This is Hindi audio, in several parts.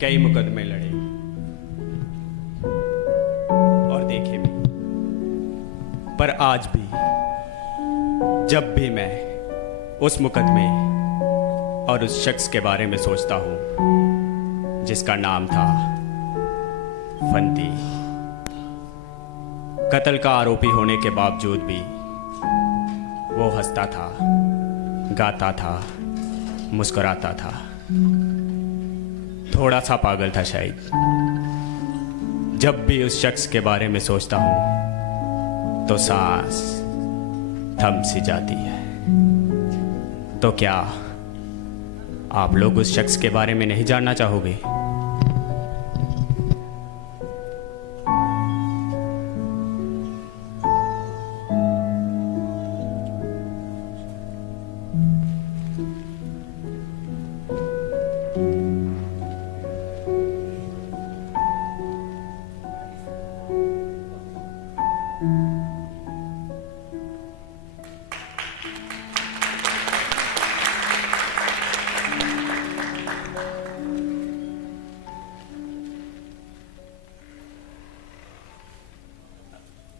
कई मुकदमे लड़े और देखे भी, पर आज भी जब भी मैं उस मुकदमे और उस शख्स के बारे में सोचता हूं जिसका नाम था फंदी, कत्ल का आरोपी होने के बावजूद भी वो हंसता था, गाता था, मुस्कुराता था, थोड़ा सा पागल था शायद। जब भी उस शख्स के बारे में सोचता हूं तो सांस थम सी जाती है। तो क्या आप लोग उस शख्स के बारे में नहीं जानना चाहोगे?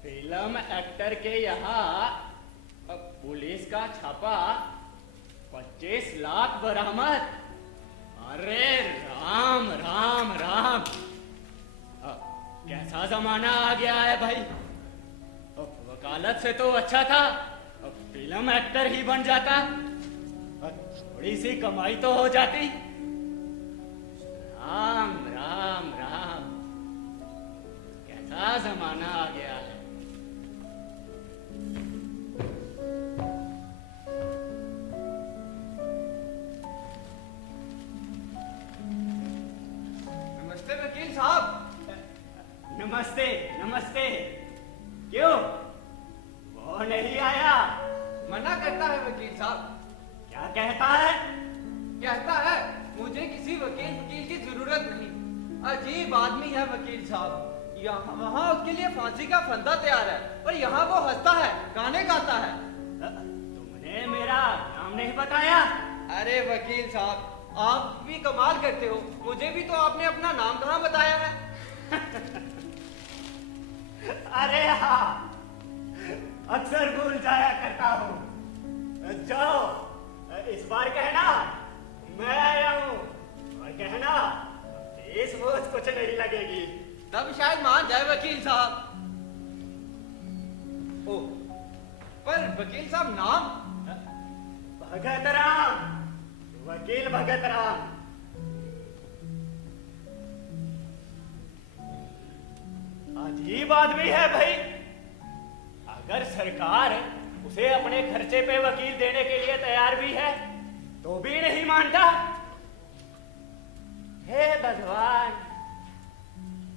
फिल्म एक्टर के यहाँ पुलिस का छापा 25 लाख बरामद। अरे राम राम राम, कैसा जमाना आ गया है भाई। वकालत से तो अच्छा था फिल्म एक्टर ही बन जाता, थोड़ी सी कमाई तो हो जाती। राम राम राम, कैसा जमाना आ गया है। नमस्ते वकील साहब। नमस्ते नमस्ते। क्यों, वो नहीं आया? मना करता है वकील साहब। क्या कहता है? कहता है मुझे किसी वकील की जरूरत नहीं। अजीब आदमी है वकील साहब। यहाँ वहाँ उसके लिए फांसी का फंदा तैयार है और यहाँ वो हंसता है, गाने गाता है। तुमने मेरा नाम नहीं बताया? अरे वकील साहब, आप भी कमाल करते हो। मुझे भी तो आपने अपना नाम कहाँ बताया है। अरे हाँ, अक्सर भूल जाया करता हूँ। जाओ, इस बार कहना मैं आया हूँ और कहना फीस बोझ कुछ नहीं लगेगी। तब शायद मान जाए वकील साहब। ओ, पर वकील साहब नाम? भगत राम, वकील भगत राम। अजीब आदमी है भाई। अगर सरकार उसे अपने खर्चे पे वकील देने के लिए तैयार भी है तो भी नहीं मानता। हे भगवान,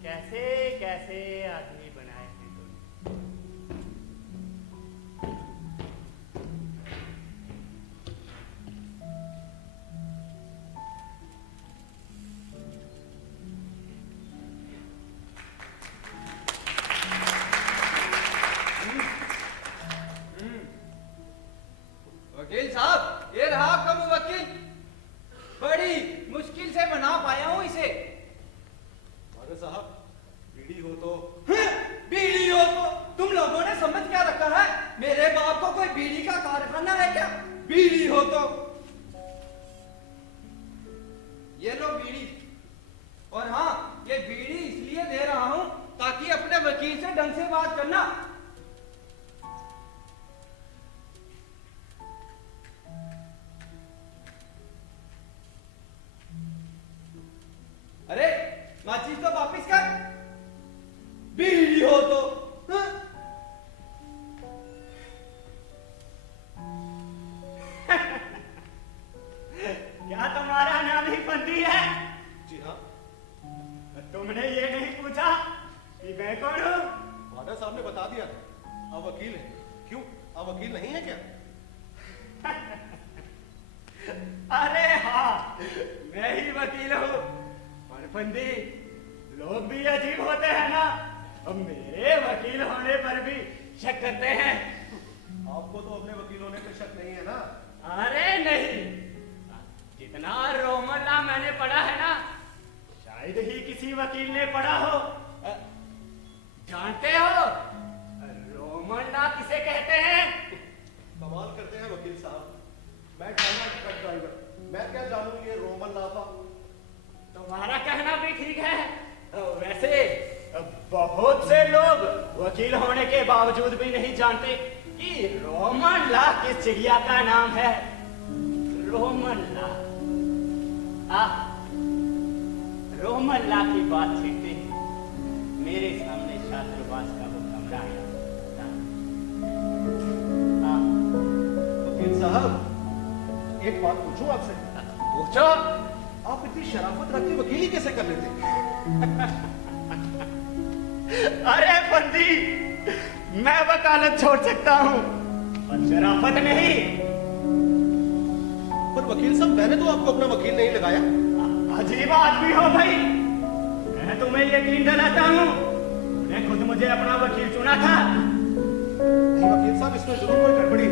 कैसे कैसे आदमी बनाए हैं तुम। वकील साहब, ये रहा आपका मुवक्किल। बड़ी मुश्किल से बना पाया हूं इसे। अरे साहब, बीड़ी हो तो। बीड़ी हो तो? तुम लोगों ने समझ क्या रखा है? मेरे बाप को कोई बीड़ी का कारखाना है क्या? बीड़ी हो तो ये लो बीड़ी। और हाँ, ये बीड़ी इसलिए दे रहा हूं ताकि अपने वकील से ढंग से बात करना। अरे माचिस तो वापिस कर। बीड़ी हो तो। हाँ? क्या तुम्हारा नाम ही फंदी है? जी हाँ। तुमने ये नहीं पूछा कि मैं कौन हूँ? वादा साहब ने बता दिया, आप वकील हैं। क्यों, आप वकील नहीं है क्या? अरे हाँ, मैं ही वकील हूँ। पर फंदी, लोग भी अजीब होते हैं ना। अब मेरे वकील होने पर भी शक करते हैं। आपको तो अपने वकील होने पे शक नहीं है ना? अरे नहीं, जितना रोमन लॉ मैंने पढ़ा है ना, शायद ही किसी वकील ने पढ़ा हो। जानते हो रोमन लॉ किसे कहते हैं? कमाल करते हैं वकील साहब, मैं ड्राइवर ट्रक ड्राइवर, मैं क्या जानूं ये रोमन लॉ का। तुम्हारा कहना भी ठीक है। वैसे बहुत से लोग वकील होने के बावजूद भी नहीं जानते कि रोमन लॉ किस चिड़िया का नाम है। रोमन लॉ, रोमन लॉ की बात छेड़ते ही मेरे सामने छात्रावास का वो कमरा आया। वकील साहब, एक बात पूछूं आपसे? पूछो। आप इतनी शराफत रख के वकीली कैसे कर लेते? अरे बंदी, मैं वकालत छोड़ सकता हूँ पर शराफत नहीं। पर वकील साहब, मैंने तो आपको अपना वकील नहीं लगाया। अजीब आदमी हो भाई। मैं तुम्हें यकीन दिलाता हूँ, तुमने खुद मुझे अपना वकील चुना था। नहीं वकील साहब, इसमें जरूर कोई गड़बड़ी है।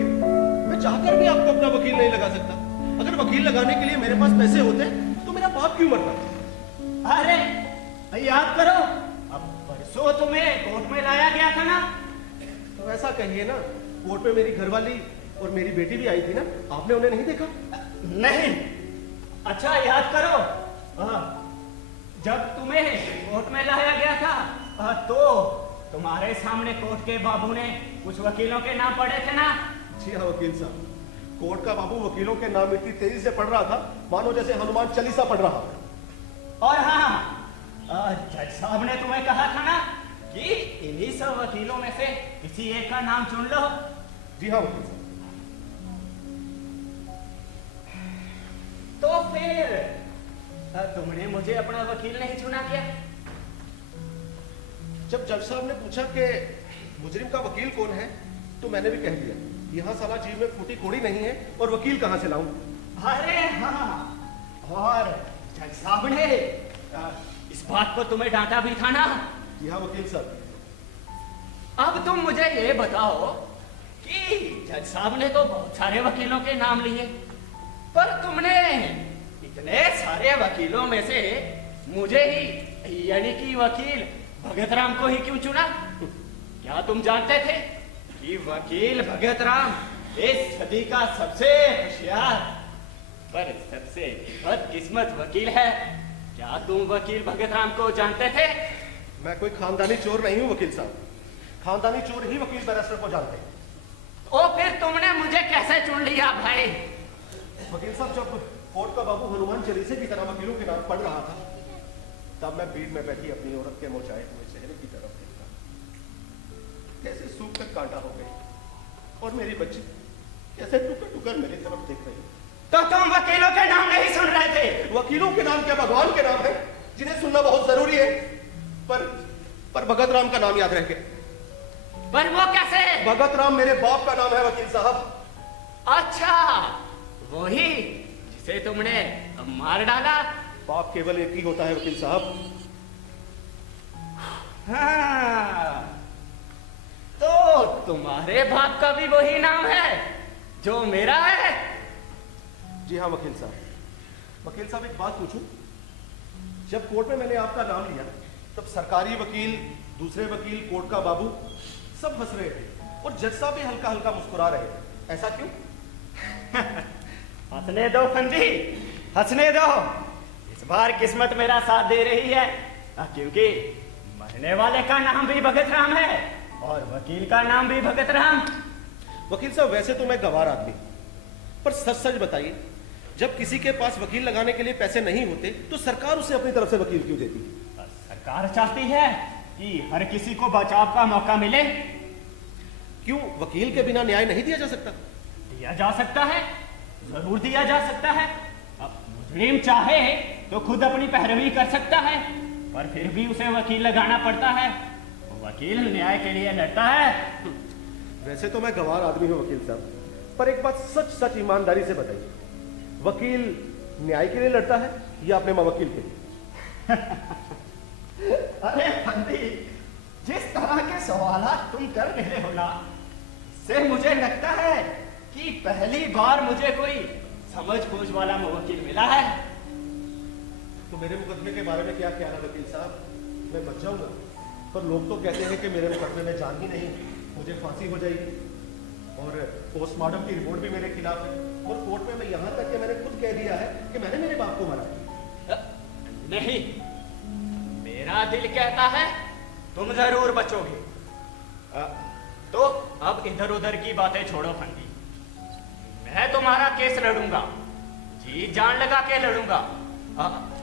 मैं चाहकर भी आपको अपना वकील नहीं लगा सकता। अगर वकील लगाने के लिए मेरे पास पैसे होते तो मेरा बाप क्यों मरता? अरे याद करो, अब परसों तुम्हें कोर्ट में लाया गया था ना। तो ऐसा कहिए ना, कोर्ट में मेरी घरवाली और मेरी बेटी भी आई थी ना, आपने उन्हें नहीं देखा? नहीं। अच्छा याद करो, जब तुम्हें कोर्ट में लाया गया था तो तुम्हारे सामने कोर्ट के बाबू ने कुछ वकीलों के नाम पढ़े थे ना। जी हाँ वकील साहब, कोर्ट का बाबू वकीलों के नाम इतनी तेजी से पढ़ रहा था मानो जैसे हनुमान चालीसा पढ़ रहा। और हाँ, जज साहब ने तुम्हें कहा था ना कि इन्हीं सब वकीलों में से किसी एक का नाम चुन लो। जी हाँ वकील साहब। तो फिर तुमने मुझे अपना वकील नहीं चुना क्या? जब जज साहब ने पूछा कि मुजरिम का वकील कौन है, तो मैंने भी कह दिया, यहाँ साला जीव में फूटी कोड़ी नहीं है और वकील कहाँ से लाऊं? अरे हाँ, और जज साहब ने इस बात पर तुम्हें डांटा भी था ना। जी हाँ वकील साहब। अब तुम मुझे ये बताओ कि जज साहब ने तो बहुत सारे वकीलों के नाम लिए, पर तुमने इतने सारे वकीलों में से मुझे ही यानी कि वकील भगत राम को ही क्यों चुना? क्या तुम जानते थे कि वकील भगत राम इस सदी का सबसे होशियार पर सबसे बदकिस्मत वकील है? क्या तुम वकील भगत राम को जानते थे? मैं कोई खानदानी चोर नहीं हूँ वकील साहब, खानदानी चोर ही वकील बैरिस्टर को जानते हैं। ओ फिर तुमने मुझे कैसे चुन लिया भाई? वकील साहब, जब कोर्ट का बाबू हनुमान चालीसे की तरह वकीलों के नाम पढ़ रहा था, तब मैं भीड़ में बैठी अपनी औरत के मुरझाए हुए चेहरे की तरफ देखा। कैसे सूख कर कांटा हो गई और मेरी बच्ची कैसे टुकर टुकर मेरी तरफ देख रही। तो तुम वकीलों के नाम नहीं सुन रहे थे? वकीलों के नाम क्या भगवान के नाम है जिन्हें सुनना बहुत जरूरी है। पर भगत राम का नाम याद रह गया। पर वो कैसे? भगत राम मेरे बाप का नाम है वकील साहब। अच्छा, वही जिसे तुमने मार डाला? बाप केवल एक ही होता है वकील साहब। हाँ, तो तुम्हारे बाप का भी वही नाम है जो मेरा है? जी हाँ वकील साहब। वकील साहब, एक बात पूछूं? जब कोर्ट में मैंने आपका नाम लिया तब सरकारी वकील, दूसरे वकील, कोर्ट का बाबू सब हंस रहे थे और जज साहब भी हल्का हल्का मुस्कुरा रहे। ऐसा क्यों? हंसने दो फंदी, हंसने दो। इस बार किस्मत मेरा साथ दे रही है, क्योंकि मरने वाले का नाम भी भगत राम है और वकील का नाम भी भगत राम। वकील साहब, वैसे तो मैं गवार आदमी, पर सच सच बताइए, जब किसी के पास वकील लगाने के लिए पैसे नहीं होते तो सरकार उसे अपनी तरफ से वकील क्यों देती? सरकार चाहती है कि हर किसी को बचाव का मौका मिले। क्यों वकील के बिना न्याय नहीं दिया जा सकता? दिया जा सकता है, जरूर दिया जा सकता है। अब मुजरिम चाहे तो खुद अपनी पैरवी कर सकता है, पर फिर भी उसे वकील लगाना पड़ता है। वकील न्याय के लिए लड़ता है। वैसे तो मैं गवार आदमी हूँ वकील साहब, पर एक बात सच सच ईमानदारी से बताइए, वकील न्याय के लिए लड़ता है या अपने मवकील के लिए? अरे फंदी, जिस तरह के सवालात तुम कर रहे हो ना, इससे मुझे लगता है कि पहली बार मुझे कोई समझ बूझ वाला मुवक्किल मिला है। तो मेरे मुकदमे के बारे में क्या ख्याल है वकील साहब? मैं बच जाऊंगा, पर लोग तो कहते हैं कि मेरे मुकदमे में जान ही नहीं, मुझे फांसी हो जाएगी और पोस्टमार्टम की रिपोर्ट भी मेरे खिलाफ है। और कोर्ट में मैं यहाँ तक कि मैंने खुद कह दिया है कि मैंने मेरे बाप को मारा। नहीं, मेरा दिल कहता है तुम जरूर बचोगे। तो अब इधर उधर की बातें छोड़ो फंदी, मैं तुम्हारा केस लड़ूंगा, जी जान लगा के लड़ूंगा।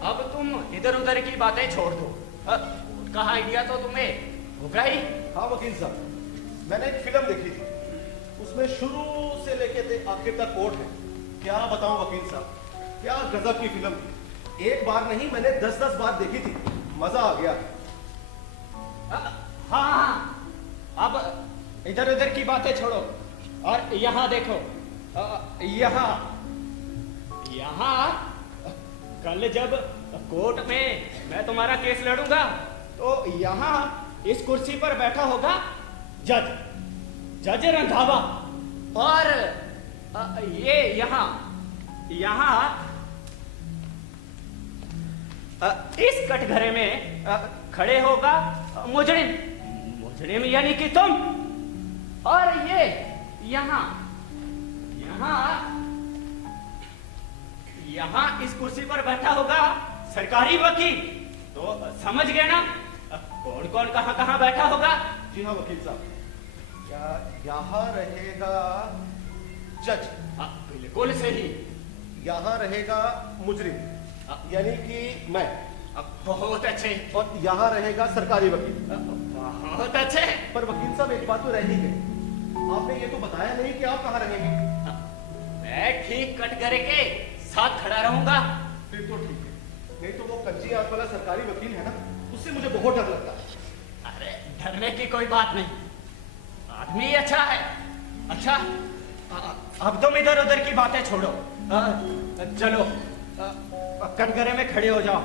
अब तुम इधर उधर की बातें छोड़ दो। कोर्ट का आइडिया तो तुम्हें होगा ही। हाँ वकील साहब, मैंने एक फिल्म देखी थी, उसमें शुरू से लेके आखिर तक कोर्ट है। क्या बताऊं वकील साहब, क्या गजब की फिल्म थी। एक बार नहीं, मैंने 10-10 बार देखी थी, मजा आ गया। हाँ, अब इधर उधर की बातें छोड़ो और यहाँ देखो। यहाँ कल जब कोर्ट में मैं तुम्हारा केस लड़ूंगा तो यहाँ इस कुर्सी पर बैठा होगा जज रंधावा, और ये यहाँ इस कटघरे में खड़े होगा मुजरिम यानी कि तुम, और ये यहाँ इस कुर्सी पर बैठा होगा सरकारी वकील। तो समझ गए ना कौन कौन कहाँ बैठा होगा? जी हाँ वकील साहब, क्या यहाँ रहेगा जज? बिल्कुल सही। यहाँ रहेगा मुजरिम यानी कि मैं। बहुत अच्छे। और यहाँ रहेगा सरकारी वकील। बहुत अच्छे। पर वकील साहब एक बात तो रह ही गई, आपने ये तो बताया नहीं कि आप कहाँ रहेंगे। मैं ठीक कटघरे के साथ खड़ा रहूंगा। फिर तो ठीक है, नहीं तो वो कच्ची आंख वाला सरकारी वकील है ना, उससे मुझे बहुत डर लगता है। अरे डरने की कोई बात नहीं, आदमी अच्छा है। अच्छा अब तुम इधर उधर की बातें छोड़ो, चलो कटघरे में खड़े हो जाओ।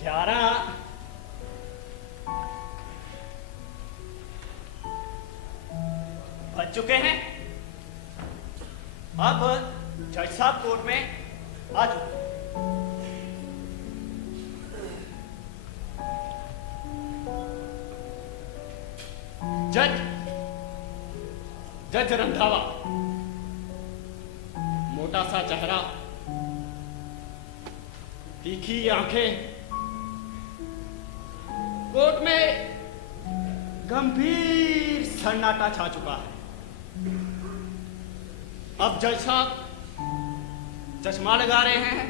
11 बज चुके हैं। अब जज साहब कोर्ट में आ चुके। जज रंधावा, मोटा सा चेहरा, तीखी आंखें, कोर्ट में गंभीर सन्नाटा छा चुका है। अब जज साहब चश्मा लगा रहे हैं,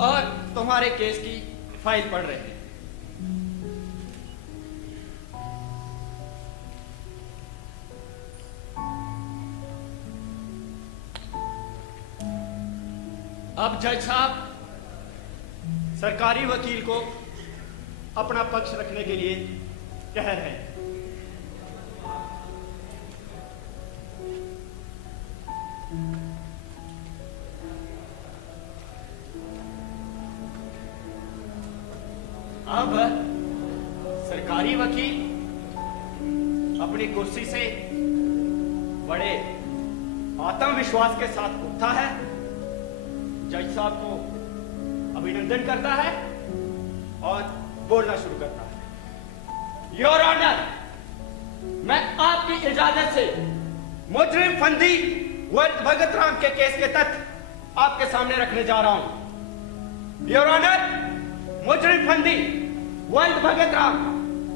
और तुम्हारे केस की फाइल पढ़ रहे हैं। अब जज साहब सरकारी वकील को अपना पक्ष रखने के लिए कह रहे हैं। अब सरकारी वकील अपनी कुर्सी से बड़े आत्मविश्वास के साथ उठता है, जज साहब को अभिनंदन करता है और बोलना शुरू करता है। योर ऑनर, मैं आपकी इजाजत से मुजरिम फंदी वर्द भगत राम के केस के तथ्य आपके सामने रखने जा रहा हूं। योर ऑनर, मुजरिम फंदी वर्द भगत राम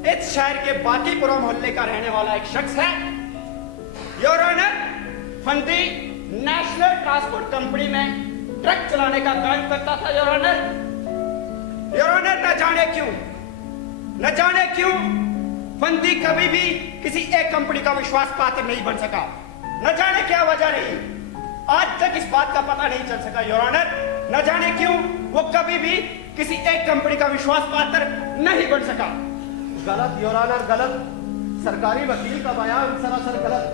इस शहर के बाकीपुरा मोहल्ले का रहने वाला एक शख्स है। योर ऑनर, फंदी नेशनल ट्रांसपोर्ट कंपनी में ट्रक चलाने का काम करता था। योर ऑनर, न जाने क्यों फंदी कभी भी किसी एक कंपनी का विश्वास पात्र नहीं बन सका। न जाने क्या वजह रही, आज तक इस बात का पता नहीं चल सका। योर ऑनर, न जाने क्यों वो कभी भी किसी एक कंपनी का विश्वास पात्र नहीं बन सका। गलत योर ऑनर, गलत। सरकारी वकील का बयान सरासर गलत।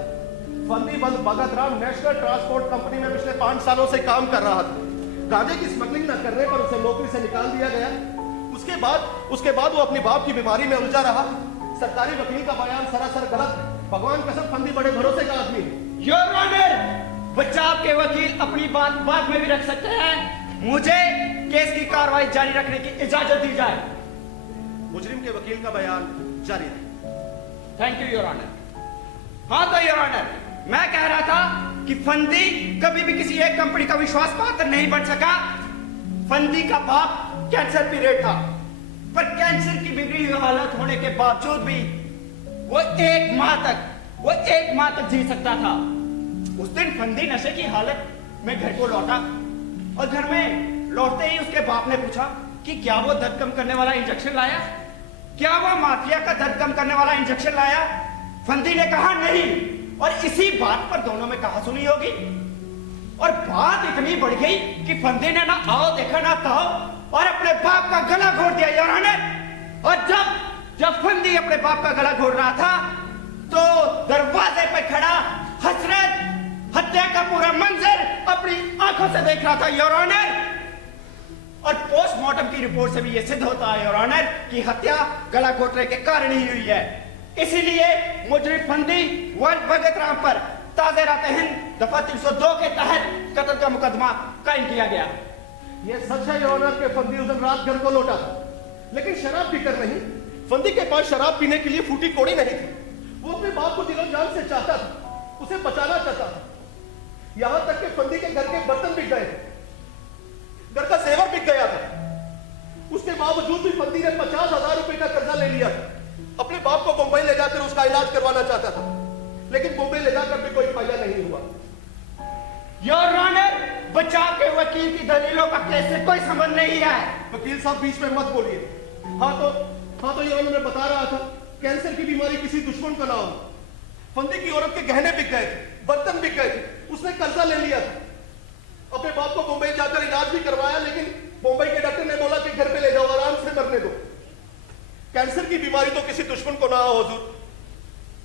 फंदी Bhagat Ram national transport company में पिछले 5 सालों से काम कर रहा था। गांजे की स्मगलिंग न करने पर उसे नौकरी से निकाल दिया गया। उसके बाद वो अपनी बाप की बीमारी में उलझा रहा। सरकारी वकील का बयान सरासर गलत है। भगवान कसम फंदी बड़े भरोसे का आदमी है। योर ऑनर, बचाव के वकील अपनी बात में भी रख सकते हैं। मुझे केस की कार्रवाई जारी रखने की इजाजत दी जाए। मुजरिम के वकील का बयान जारी है। Thank you your honour. हाँ तो योर ऑनर, मैं कह रहा था कि फंदी कभी भी किसी एक कंपनी का विश्वास पात्र नहीं बन सका। फंदी का बाप कैंसर पीरियड था, पर कैंसर की बिगड़ी हुई हालत होने के बावजूद भी वो एक माह तक जी सकता था। उस दिन फंदी नशे की हालत में घर को लौटा और घर में लौटते ही उसके बाप ने पूछा कि क्या वो दर्द कम करने वाला इंजेक्शन लाया, क्या वो माफिया का दर्द कम करने वाला इंजेक्शन लाया। फंदी ने कहा नहीं, और इसी बात पर दोनों में कहा सुनी होगी। और बात इतनी बढ़ गई कि फंदी ने ना आओ देखा ना ताओ और अपने बाप का गला घोट दिया योर ऑनर। और जब फंदी अपने बाप का गला घोट रहा था तो दरवाजे पे खड़ा हसरत हत्या का पूरा मंजर अपनी आंखों से देख रहा था योर ऑनर। और पोस्टमार्टम की रिपोर्ट से भी यह सिद्ध होता है योर ऑनर कि हत्या गला घोटने के कारण ही हुई है। इसीलिए मुजरिम फंदी वर्ल्ड भगत राम पर ताज़े रात-ए-हिंद दफा 302 के तहत कत्ल का मुकदमा कायम किया गया। यह सच है योर ऑनर के फंदी उस दिन रात घर को लौटा था, लेकिन शराब पीकर नहीं। फंदी के पास शराब पीने के लिए फूटी कौड़ी नहीं थी। वो अपने बाप को दिलो जान से चाहता था, उसे बचाना चाहता था। यहां तक कि फंदी के घर के बर्तन बिक गए, घर का जेवर बिक गया था। उसके बावजूद भी फंदी ने 50,000 रुपए का कर्जा ले लिया था। अपने बाप को मुंबई ले जाकर उसका इलाज करवाना चाहता था, लेकिन मुंबई ले जाकर भी कोई फायदा नहीं हुआ। योर ऑनर, बचाव के वकील की दलीलों का केस से कोई संबंध नहीं है। वकील साहब बीच में मत बोलिए। हाँ तो योर ऑनर, मैं बता रहा था कैंसर की बीमारी किसी दुश्मन का ना हो। फंदी की औरत के गहने बिक गए थे, बर्तन बिक गए थे, उसने कर्जा ले लिया था। अपने बाप को मुंबई जाकर इलाज भी करवाया, लेकिन मुंबई के डॉक्टर ने बोला कि घर पे ले जाओ, आराम से मरने दो। कैंसर की बीमारी तो किसी दुश्मन को ना हो हुजूर।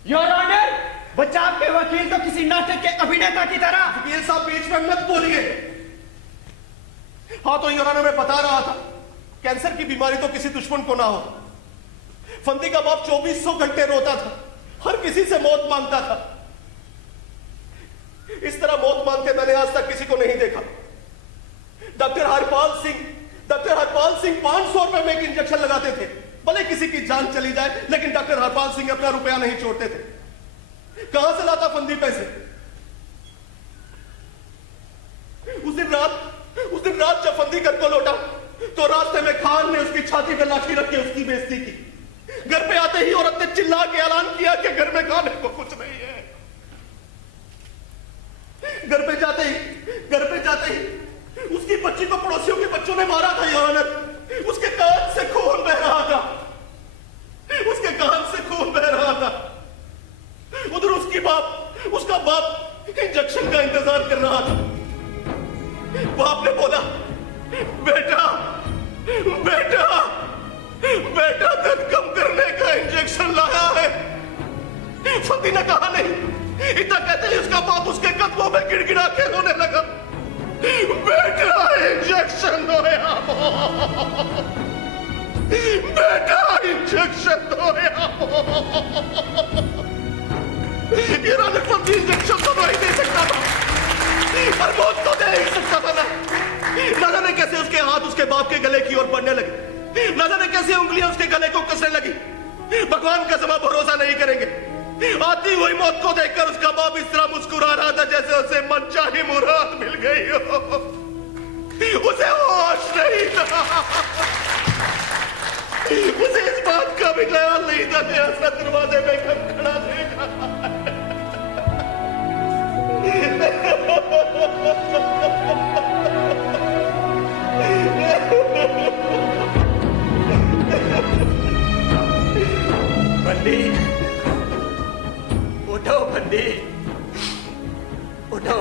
योर ऑनर, बचाव के वकील तो किसी नाटक के अभिनेता की तरह। वकील साहब बीच में मत बोलिए। हाँ तो योर ऑनर, मैं बता रहा था कैंसर की बीमारी तो किसी दुश्मन को ना हो। फंदी का बाप 2400 घंटे रोता था, हर किसी से मौत मांगता था। इस तरह मौत मांगते मैंने आज तक किसी को नहीं देखा। डॉक्टर हरपाल सिंह 500 रुपए में एक इंजेक्शन लगाते थे, भले किसी की जान चली जाए, लेकिन डॉक्टर हरपाल सिंह अपना रुपया नहीं छोड़ते थे। कहां से लाता फंदी पैसे? उस दिन रात जब फंदी घर को लौटा तो रास्ते में खान ने उसकी छाती पे लाठी रख के उसकी बेइज्जती की। घर पे आते ही औरत ने चिल्ला के ऐलान किया कि घर में खाने को कुछ नहीं है। घर पे जाते ही उसकी बच्ची को पड़ोसियों के बच्चों ने मारा था योर ऑनर। उसके कान से खून बह रहा था। उधर उसका बाप इंजेक्शन का इंतजार कर रहा था। बाप ने बोला, बेटा दर्द कम करने का इंजेक्शन लाया है। फंदी ने कहा नहीं। इतना कहते ही उसका बाप उसके कदमों में गिड़गिड़ा के रोने लगा। बेटा इंजेक्शन दो फंदी इंजेक्शन तो नहीं दे सकता था, पर मौत तो दे ही सकता था ना जाने कैसे उसके हाथ उसके बाप के गले की ओर बढ़ने लगे, ना जाने कैसे उंगलियां उसके गले को कसने लगी। भगवान का समा भरोसा नहीं करेंगे। आती हुई मौत को देखकर उसका बाप इस तरह मुस्कुरा रहा था जैसे उसे मनचाही मुराद मिल गई हो। उसे होश नहीं था, उसे इस बात का भी ख्याल नहीं था कि ऐसा दरवाजे पे खड़ा देगा। बंदी उठो, बंदी उठो।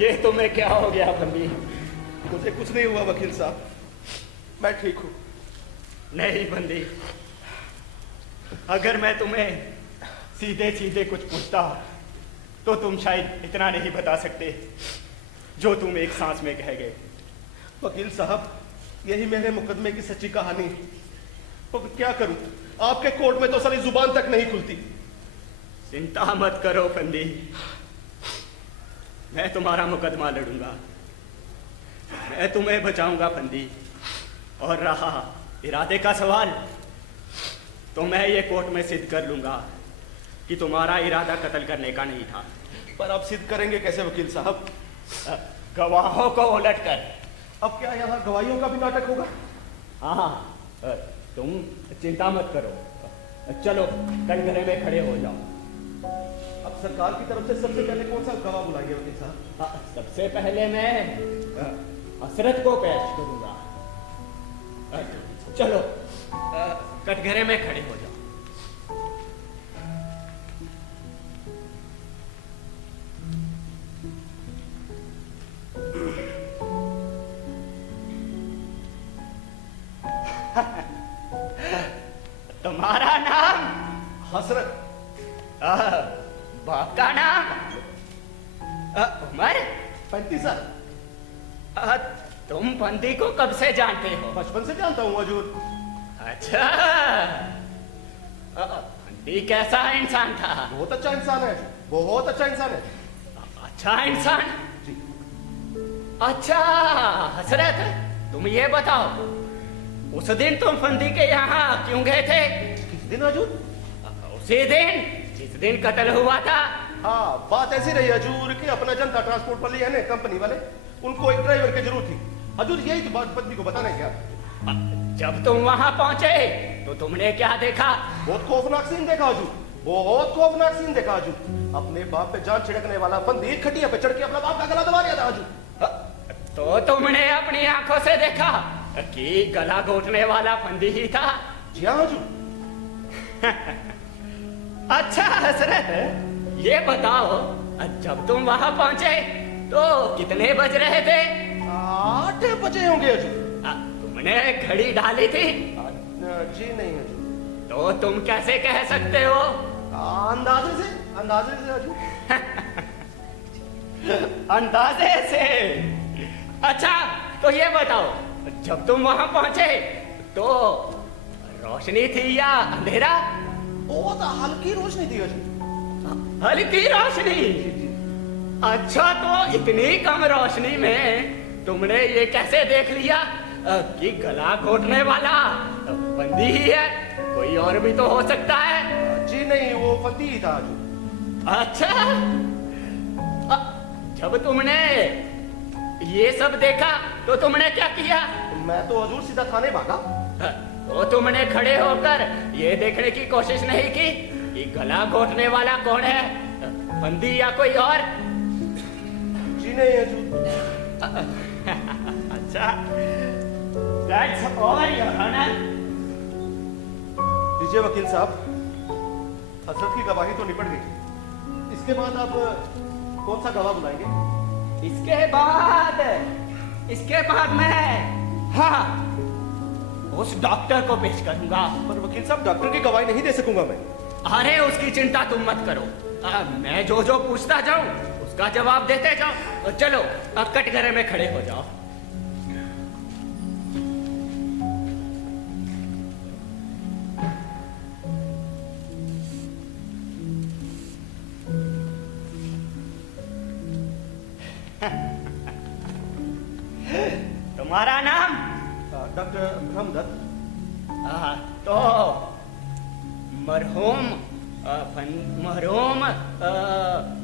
ये तुम्हें क्या हो गया बंदी? मुझे कुछ नहीं हुआ वकील साहब, मैं ठीक हूं। नहीं बंदी, अगर मैं तुम्हें सीधे सीधे कुछ पूछता तो तुम शायद इतना नहीं बता सकते जो तुम एक सांस में कह गए। वकील साहब, यही मेरे मुकदमे की सच्ची कहानी है। तो क्या करूं, आपके कोर्ट में तो सारी जुबान तक नहीं खुलती। चिंता मत करो फंदी, मैं तुम्हारा मुकदमा लड़ूंगा, मैं तुम्हें बचाऊंगा फंदी। और रहा इरादे का सवाल, तो मैं ये कोर्ट में सिद्ध कर लूंगा कि तुम्हारा इरादा कत्ल करने का नहीं था। पर आप सिद्ध करेंगे कैसे वकील साहब? गवाहों को उलट कर। अब क्या यहाँ गवाहियों का भी नाटक होगा? हाँ, तुम चिंता मत करो, चलो कटघरे में खड़े हो जाओ। अब सरकार की तरफ से सबसे पहले कौन सा गवाह बुलाएंगे वकील साहब? सबसे पहले मैं हसरत को पेश करूंगा। चलो कटघरे में खड़े हो जाओ। तुम्हारा नाम? हसरत। बाप का नाम? उमर? 35 साल। तुम बंदी को कब से जानते हो? बचपन से जानता हूँ हजूर। अच्छा, बंदी कैसा इंसान था? बहुत अच्छा इंसान है, बहुत अच्छा इंसान है। अच्छा इंसान? जी। अच्छा हसरत, तुम ये बताओ, उस दिन तुम फंदी के यहाँ क्यों गए थे? किस दिन हजूर? उसी दिन जिस दिन कत्ल हुआ था। हाँ, बात ऐसी रही हजूर कि अपना जनता ट्रांसपोर्ट वाली है ना कंपनी वाले, उनको एक ड्राइवर की जरूरत थी। हजूर यही तो बात बंदी को बताने क्या। जब तुम वहां पहुंचे तो तुमने क्या देखा? बहुत खौफनाक सीन देखा हजूर, बहुत खौफनाक सीन देखा हजूर। अपने बाप पे जान छिड़कने वाला बंदी खटिया पे चढ़ के अपना बाप का गला दबा रहा था हजूर। तो तुमने अपनी आंखों से देखा कि गला घोटने वाला फंदी ही था? जी हाँ हजूर। अच्छा हसरत, ये बताओ, जब तुम वहां पहुंचे तो कितने बज रहे थे? 8 बजे होंगे हजूर। तुमने घड़ी डाली थी? जी नहीं हजूर। तो तुम कैसे कह सकते हो? अंदाजे से हजूर। अंदाजे से? अच्छा तो ये बताओ, जब तुम वहां पहुंचे तो रोशनी थी या अंधेरा? बहुत हल्की रोशनी थी हजूर। हल्की रोशनी? अच्छा, तो इतनी कम रोशनी में तुमने ये कैसे देख लिया कि गला घोटने वाला बंदी ही है? कोई और भी तो हो सकता है। जी नहीं, वो फंदी ही था हजूर। अच्छा, जब तुमने ये सब देखा तो तुमने क्या किया? मैं तो हजूर सीधा थाने भागा। तो तुमने खड़े होकर ये देखने की कोशिश नहीं की कि गला घोटने वाला कौन है, बंदी या कोई और? जी नहीं हजूर। अच्छा, that's all, Your Honor. लीजिए वकील साहब, हसरत की गवाही तो निपट गई। इसके बाद आप कौन सा गवाह बुलाएंगे? इसके बाद मैं, हाँ, उस डॉक्टर को पेश करूंगा। पर वकील साहब, डॉक्टर की गवाही नहीं दे सकूंगा मैं। अरे उसकी चिंता तुम मत करो, मैं जो जो पूछता जाऊं उसका जवाब देते जाओ। चलो अब कटघरे में खड़े हो जाओ। तुम्हारा नाम? डॉक्टर ब्रह्मदत्त। तो मरहूम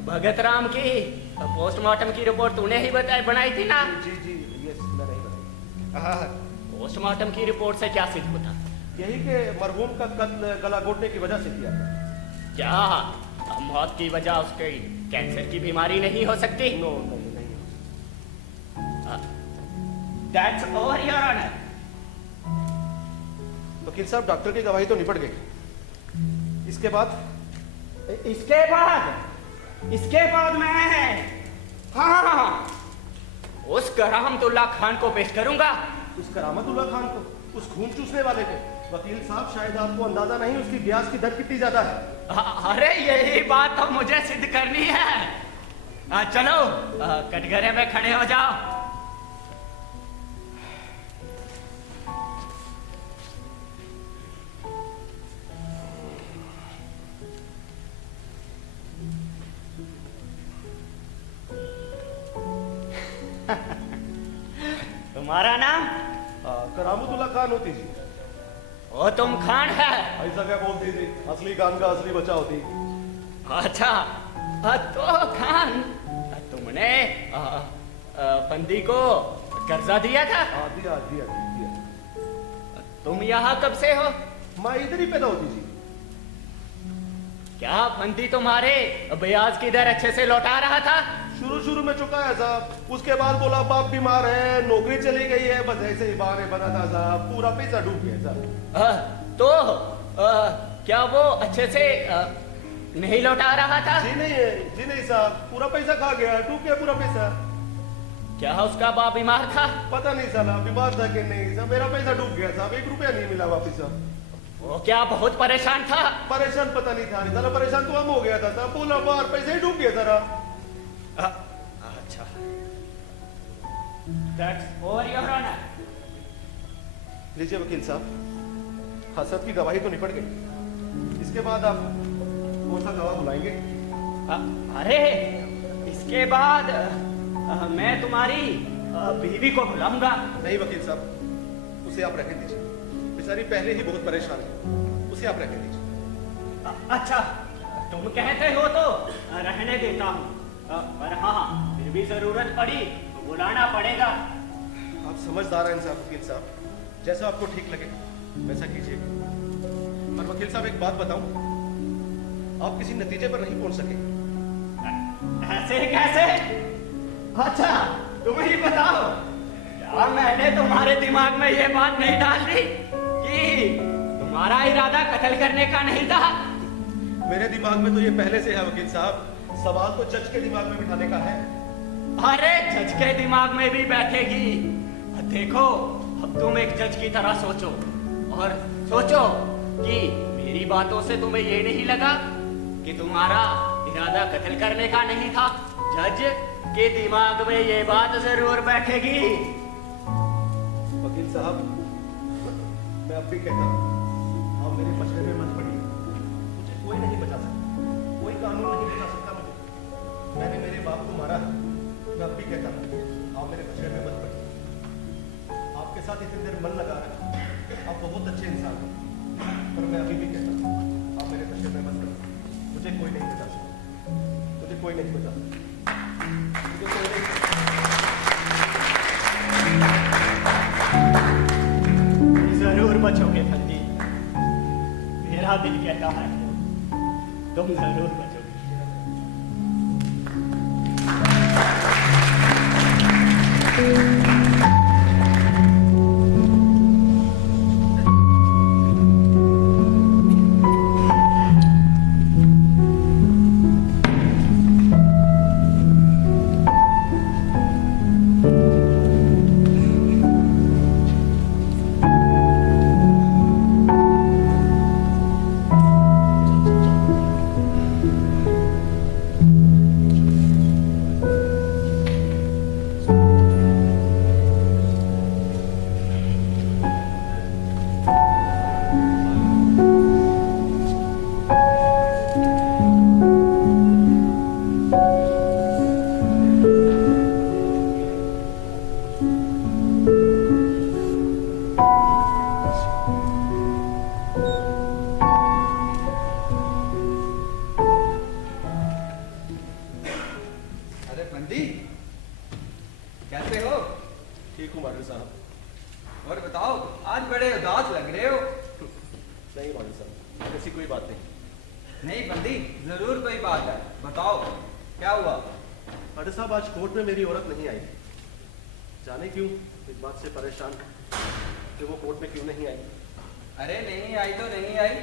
भगत राम की पोस्टमार्टम की रिपोर्ट तूने ही बनाई थी ना? जी जी, यस, मैंने ही बनाई। पोस्टमार्टम की रिपोर्ट से क्या सिद्ध होता? यही के मरहूम का कत्ल गला घोटने की वजह से किया था। क्या मौत की वजह उसके कैंसर की बीमारी नहीं हो सकती? नो, नहीं। That's all, Your Honor. वकील साहब, डॉक्टर की गवाही तो निपट गई। इसके बाद मैं, हाँ, उस करामतुल्ला खान को पेश करूंगा। उस करामतुल्ला खान को, उस खून चूसने वाले को? वकील साहब, शायद आपको अंदाजा नहीं उसकी ब्याज की दर कितनी ज्यादा है। अरे यही बात तो मुझे सिद्ध करनी है। चलो कटघरे में खड़े हो जाओ। तुम्हारा नाम? करामुतुल्लाह खान होती जी। वो तुम खान है? ऐसा क्या बोलती जी, असली खान का असली बच्चा होती। अच्छा, तो खान तुमने बंदी को कर्जा दिया था? दिया दिया दिया। तुम यहाँ कब से हो? मैं इधर ही पैदा होती जी। क्या बंदी तुम्हारे ब्याज की दर अच्छे से लौटा रहा था? शुरू में चुकाया साहब, उसके बाद बोला बाप बीमार है, नौकरी चली गई है, बस ऐसे ही बहाने बना था साहब, पूरा पैसा डूब गया साहब। तो क्या वो अच्छे से नहीं लौटा रहा था? जी नहीं साहब, पूरा पैसा खा गया, डूब गया पूरा पैसा। क्या उसका बाप बीमार था? पता नहीं साला बीमार था कि नहीं साहब, मेरा पैसा डूब गया साहब, 1 रुपया नहीं मिला वापिस साहब। वो क्या बहुत परेशान था? परेशान पता नहीं था साला, परेशान तो हम हो गया था साहब, बोला बाहर पैसे ही डूब गया सारा। अच्छा, That's all your honor. लीजिए वकील साहब, हसरत की गवाही तो निपट गई, इसके बाद आप कौन सा गवाह बुलाएंगे? अरे इसके बाद मैं तुम्हारी बीवी को बुलाऊंगा। नहीं वकील साहब, उसे आप रहने दीजिए, बेचारी पहले ही बहुत परेशान है, उसे आप रहने दीजिए। अच्छा, तुम कहते हो तो रहने देता हूँ, पर हाँ फिर भी जरूरत पड़ी तो बुलाना पड़ेगा। आप समझदार हैं साहब वकील साहब, जैसा आपको ठीक लगे वैसा कीजिए। पर वकील साहब एक बात बताऊं, आप किसी नतीजे पर नहीं पहुंच सके। ऐसे कैसे? अच्छा तुम ही बताओ, क्या मैंने तुम्हारे दिमाग में ये बात नहीं डाल दी कि तुम्हारा इरादा कत्ल करने का नहीं था? मेरे दिमाग में तो ये पहले से है वकील साहब, सवाल तो जज के दिमाग में बिठाने का है। अरे जज के दिमाग में भी बैठेगी। देखो अब तुम एक जज की तरह सोचो और सोचो कि मेरी बातों से तुम्हें ये नहीं लगा कि तुम्हारा इरादा कत्ल करने का नहीं था। जज के दिमाग में ये बात जरूर बैठेगी। वकील साहब, मैं अब भी कहता हूँ, आप मेरे मसले में मत पड़िए, मुझे कोई नहीं बचा सकता, कोई कानून नहीं बचा सकता मुझे। मैंने मेरे बाप को मारा है, मैं अब भी कहता हूँ, आप मेरे मसले में मत पड़िए। आपके साथ इतनी देर मन लगा रहा है, आप बहुत अच्छे इंसान हैं, पर मैं अभी भी कहता हूँ, आप मेरे मसले में मत पड़िए, मुझे कोई नहीं बचा सकता, मुझे कोई नहीं बचा सकता, मुझे कोई नहीं। जरूर बचोगे फंदी, मेरा दिल कहता है तुम जरूर बचोगे। कोर्ट में मेरी औरत नहीं आई, जाने क्यों इस बात से परेशान कि वो कोर्ट में क्यों नहीं आई। अरे नहीं आई तो नहीं आई,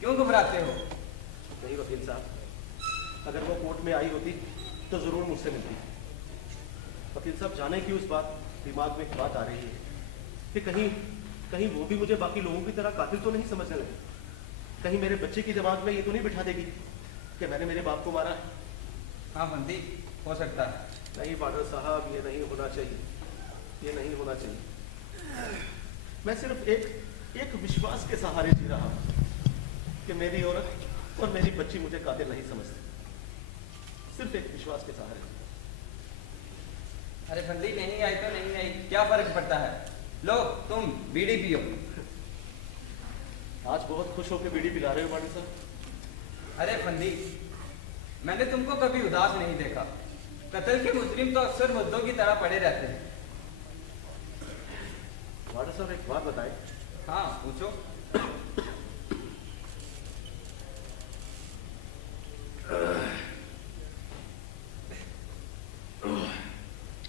क्यों घबराते हो? नहीं वकील साहब, अगर वो कोर्ट में आई होती तो जरूर मुझसे मिलती। वकील साहब, जाने क्यों इस बात दिमाग में एक बात आ रही है कि कहीं वो भी मुझे बाकी लोगों की तरह कातिल तो नहीं समझने लगे, कहीं मेरे बच्चे की दिमाग में ये तो नहीं बिठा देगी कि मैंने मेरे बाप को मारा है। हाँ बंदी, हो सकता है। नहीं पाडर साहब, ये नहीं होना चाहिए, ये नहीं होना चाहिए। मैं सिर्फ एक विश्वास के सहारे जी रहा हूं कि मेरी औरत और मेरी बच्ची मुझे कातिल नहीं समझती, सिर्फ एक विश्वास के सहारे। अरे फंदी नहीं आई तो नहीं आई, क्या फर्क पड़ता है। लो तुम बीड़ी पियो। आज बहुत खुश होकर बीड़ी पिला रहे हो मानी साहब। अरे फंदी, मैंने तुमको कभी उदास नहीं देखा। कत्ल के मुजरिम तो अक्सर मुद्दों की तरह पड़े रहते हैं। वाडा साहब एक बात बताएं। हाँ पूछो।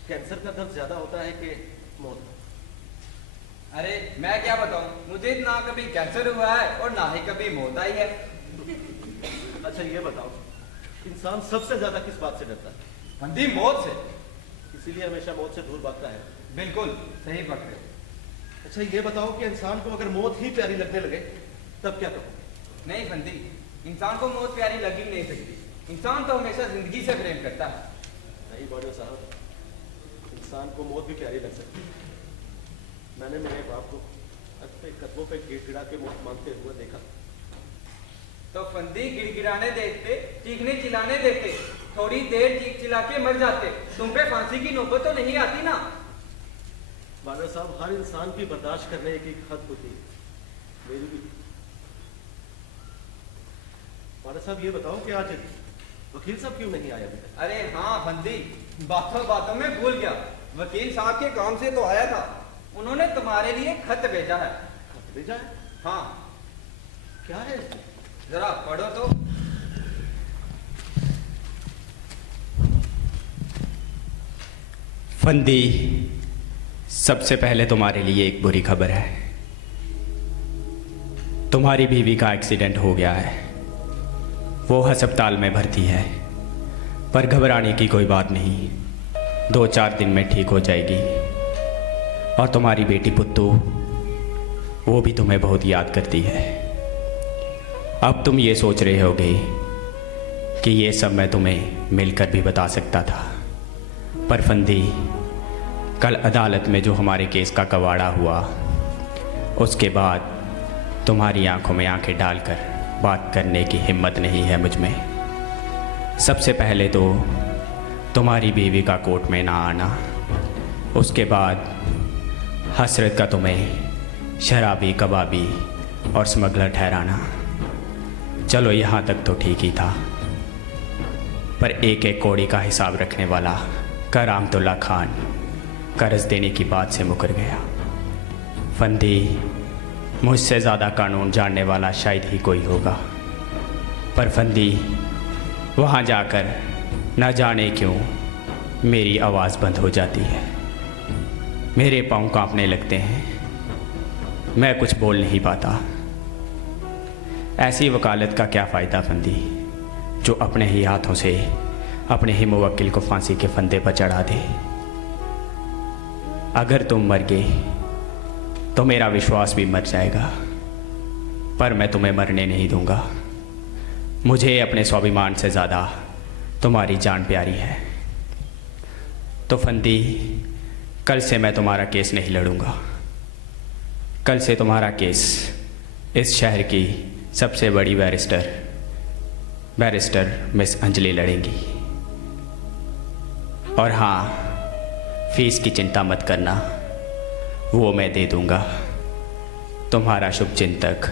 कैंसर का दर्द ज्यादा होता है कि मौत? अरे मैं क्या बताऊं, मुझे ना कभी कैंसर हुआ है और ना ही कभी मौत आई है। अच्छा ये बताओ, इंसान सबसे ज्यादा किस बात से डरता है? फंदी मौत से। इसीलिए हमेशा मौत से दूर भागता है। बिल्कुल सही पकड़े। अच्छा ये बताओ कि इंसान को अगर मौत ही प्यारी लगने लगे तब क्या करोगे? नहीं फंदी, इंसान को मौत प्यारी लग ही नहीं सकती। इंसान तो हमेशा जिंदगी से प्रेम करता है। नहीं बड़े साहब, इंसान को मौत भी प्यारी लग सकती है। मैंने मेरे बाप को अपने कदमों पे गिड़गिड़ा के मौत मांगते हुए देखा। तो फंदी गिड़गिड़ाने देते, चीखने चिल्लाने देते, थोड़ी देर चीख चिल्ला के मर जाते, तुम पे फांसी की नौबत तो नहीं आती ना। बादल साहब, हर इंसान की बर्दाश्त करने की एक हद होती है, मेरी भी। बादल साहब ये बताओ कि आज वकील साहब क्यों नहीं आया अभी तक? अरे हाँ फंदी, बातों बातों में भूल गया। वकील साहब के काम से तो आया था, उन्होंने तुम्हारे लिए खत भेजा है। खत भेजा है? हाँ। क्या है इसमें? जरा पढ़ो तो। फंदी, सबसे पहले तुम्हारे लिए एक बुरी खबर है। तुम्हारी बीवी का एक्सीडेंट हो गया है। वो अस्पताल में भर्ती है, पर घबराने की कोई बात नहीं, 2-4 दिन में ठीक हो जाएगी। और तुम्हारी बेटी पुत्तू, वो भी तुम्हें बहुत याद करती है। अब तुम ये सोच रहे होगे कि ये सब मैं तुम्हें मिलकर भी बता सकता था, पर फंदी, कल अदालत में जो हमारे केस का कवाड़ा हुआ, उसके बाद तुम्हारी आंखों में आंखें डालकर बात करने की हिम्मत नहीं है मुझ में। सबसे पहले तो तुम्हारी बीवी का कोर्ट में ना आना, उसके बाद हसरत का तुम्हें शराबी, कबाबी और स्मगलर ठहराना। चलो यहाँ तक तो ठीक ही था, पर एक एक कौड़ी का हिसाब रखने वाला करामतुल्ला खान कर्ज देने की बात से मुकर गया। फंदी, मुझसे ज़्यादा कानून जानने वाला शायद ही कोई होगा, पर फंदी, वहाँ जाकर न जाने क्यों मेरी आवाज़ बंद हो जाती है, मेरे पाँव कांपने लगते हैं, मैं कुछ बोल नहीं पाता। ऐसी वकालत का क्या फ़ायदा फंदी, जो अपने ही हाथों से अपने ही मुवक्किल को फांसी के फंदे पर चढ़ा दे। अगर तुम मर गए तो मेरा विश्वास भी मर जाएगा, पर मैं तुम्हें मरने नहीं दूंगा। मुझे अपने स्वाभिमान से ज़्यादा तुम्हारी जान प्यारी है। तो फंदी, कल से मैं तुम्हारा केस नहीं लड़ूंगा। कल से तुम्हारा केस इस शहर की सबसे बड़ी बैरिस्टर मिस अंजलि लड़ेंगी। और हाँ, फीस की चिंता मत करना, वो मैं दे दूंगा। तुम्हारा शुभचिंतक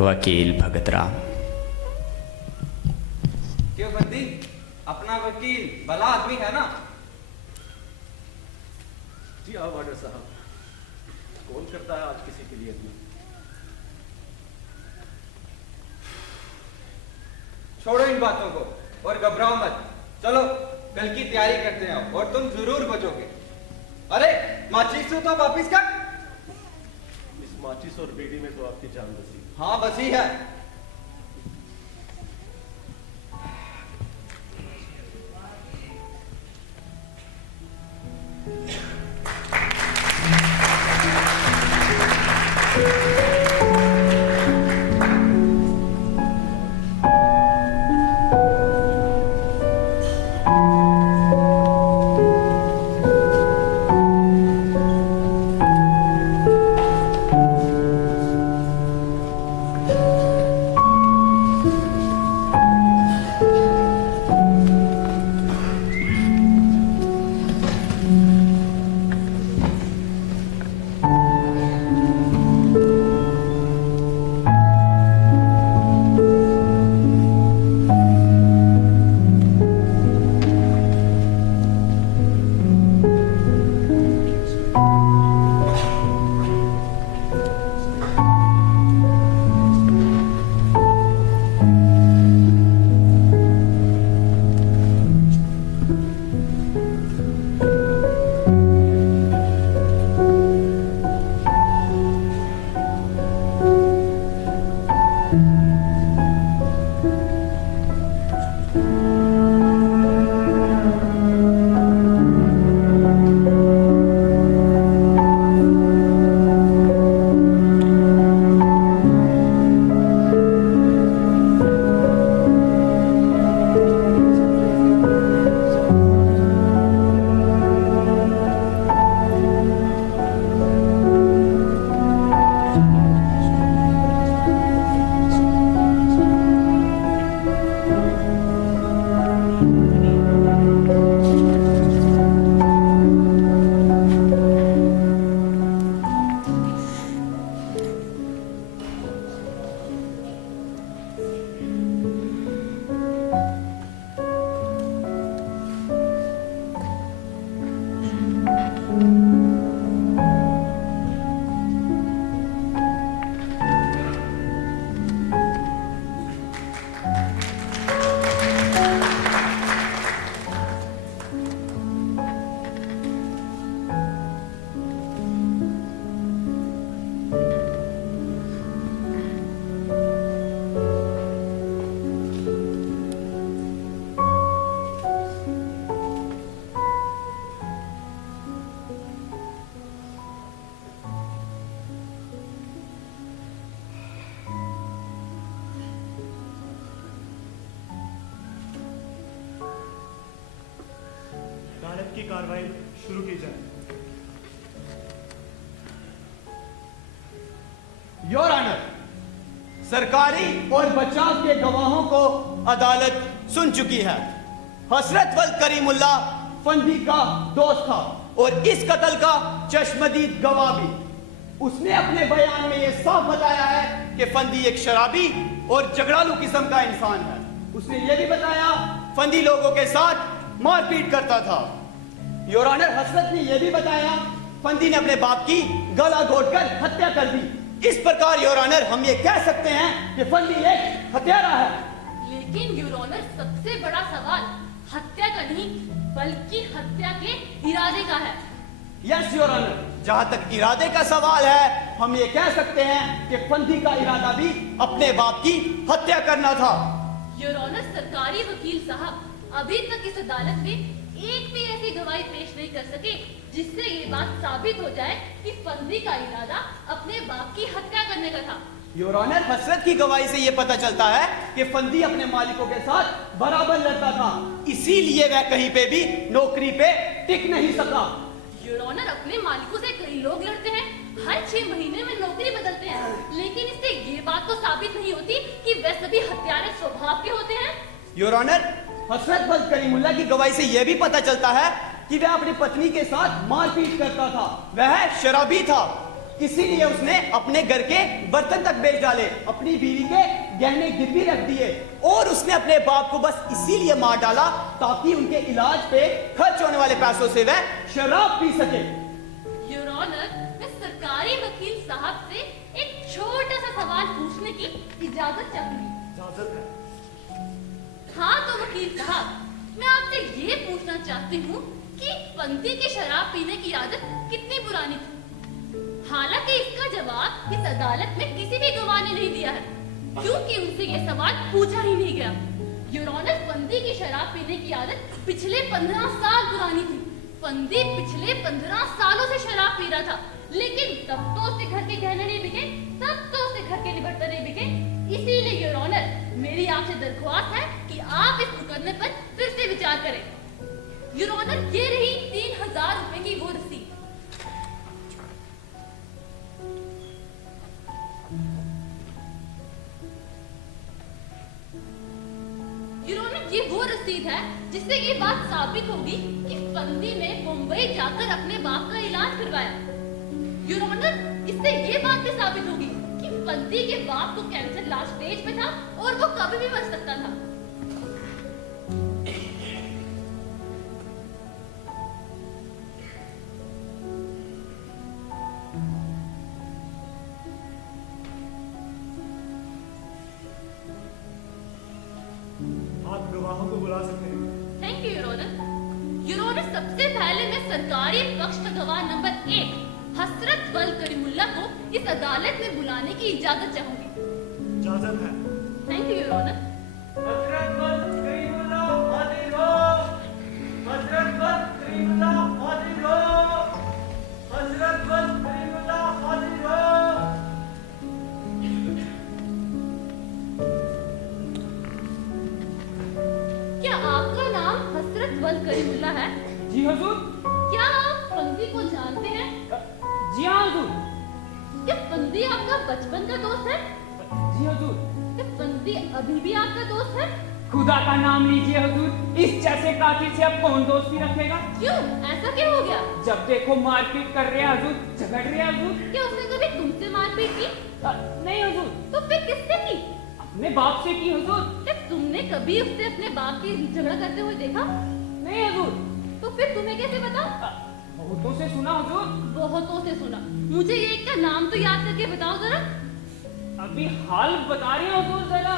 वकील भगत राम। क्यों बंदी, अपना वकील भला आदमी है ना? जी हाँ वार्डर साहब, कौन करता है आज किसी के लिए इतना? छोड़ो इन बातों को और घबराओ मत। चलो कल की तैयारी करते हैं और तुम जरूर बचोगे। अरे माचिस तो वापिस कर। इस माचिस और बीड़ी में तो आपकी जान बसी। हाँ बसी है। अदालत की कार्रवाई शुरू की जाए। योर ऑनर, सरकारी और बचाव के गवाहों को अदालत सुन चुकी है। हसरत वल्द करीमुल्ला फंदी का दोस्त था और इस कत्ल का चश्मदीद गवाह भी। उसने अपने बयान में यह साफ बताया है कि फंदी एक शराबी और झगड़ालू किस्म का इंसान है। उसने यह भी बताया फंदी लोगों के साथ मारपीट करता था। योर ऑनर, हसरत ने यह भी बताया फंदी ने अपने बाप की गला घोटकर हत्या कर दी। इस प्रकार योर ऑनर हम ये कह सकते हैं कि फंदी एक हत्यारा है। लेकिन योर ऑनर, सबसे बड़ा सवाल हत्या का नहीं बल्कि हत्या के इरादे का है। यस योर ऑनर, जहां तक इरादे का सवाल है हम ये कह सकते हैं कि फंदी का इरादा भी अपने बाप की हत्या करना था। योर ऑनर, सरकारी वकील साहब अभी तक इस अदालत में एक भी ऐसी गवाही पेश नहीं कर सके जिससे ये बात साबित हो जाए कि फंदी का इरादा अपने बाप की हत्या करने का था। योर ऑनर, हसरत की गवाही से ये पता चलता है कि फंदी अपने मालिकों के साथ बराबर लड़ता था, इसीलिए वह कहीं पे भी नौकरी पे टिक नहीं सका। योर ऑनर, अपने मालिकों से कई लोग लड़ते हैं, हर 6 महीने में नौकरी बदलते हैं, लेकिन इससे ये बात तो साबित नहीं होती कि वह सभी हत्यारे स्वभाव के होते हैं। योर ऑनर, हसरत वल्द करीमुल्ला की गवाही से यह भी पता चलता है कि वह अपनी पत्नी के साथ मारपीट करता था। वह शराबी था, इसीलिए उसने अपने घर के बर्तन तक बेच डाले, अपनी बीवी के गहने गिरवी रख दिए और उसने अपने बाप को बस इसीलिए मार डाला ताकि उनके इलाज पे खर्च होने वाले पैसों से वह शराब पी सके। योर ऑनर, मैं सरकारी वकील साहब से एक छोटा सा सवाल पूछने की इजाजत चाहूंगी। इजाजत है। हाँ तो वकील साहब, मैं आपसे ये पूछना चाहती हूँ कि फंदी की शराब पीने की आदत कितनी पुरानी थी। हालांकि इसका जवाब इस अदालत में किसी भी गवाह ने नहीं दिया है, क्योंकि उनसे ये सवाल पूछा ही नहीं गया। योर ऑनर, फंदी की शराब पीने की आदत पिछले 15 साल पुरानी थी। फंदी पिछले 15 सालों से शराब पी रहा था, लेकिन तब तो उसके घर के गहने नहीं बिके, तब तो उसके घर के बर्तन नहीं बिके। इसीलिए योर ऑनर, मेरी आपसे दरख्वास्त है कि आप इस मुकदमे पर फिर से विचार करें। योर ऑनर, ये रही 3000 रुपए की वो रसीद। योर ऑनर, ये वो रसीद है जिससे ये बात साबित होगी कि फंदी ने मुंबई जाकर अपने बाप का इलाज करवाया। योर ऑनर, इससे ये बात भी साबित होगी कि फंदी के बाप को कैंसर लास्ट स्टेज पे था और वो कभी भी मर सकता था। आप गवाहों को बुला सकते हैं। Thank you your honour. Your honour, सबसे पहले मैं सरकारी पक्ष का गवाह नंबर 1 हसरत वल्द करीमुल्ला को इस अदालत में बुलाने की इजाजत चाहूंगी। इजाजत है। Thank you your honour. Hasrat वल्द करीमुल्ला आपका नाम हसरत वल करीमुल्ला है? जी हुजूर। क्या आप फंदी को जानते हैं? जी हाँ हुजूर। क्या फंदी आपका बचपन का दोस्त है? जी हुजूर। क्या फंदी अभी भी आपका दोस्त है? खुदा का नाम लीजिए हुजूर, इस जैसे कातिल से अब कौन दोस्ती रखेगा? क्यों, ऐसा क्या हो गया? जब देखो मारपीट कर रहे हैं हुजूर, झगड़ रहे हैं हुजूर। क्या उसने कभी तुमसे मारपीट की? नहीं हुजूर। तो फिर किससे की? अपने बाप से की हुजूर। क्या तुमने कभी उससे अपने बाप की झगड़ा करते हुए देखा? नहीं हुजूर। तो फिर तुम्हें कैसे पता? बहुतों से सुना हुजूर। बहुतों से सुना। मुझे ये एक का नाम तो याद करके बताओ जरा। अभी हाल बता रही हूँ हुजूर, जरा।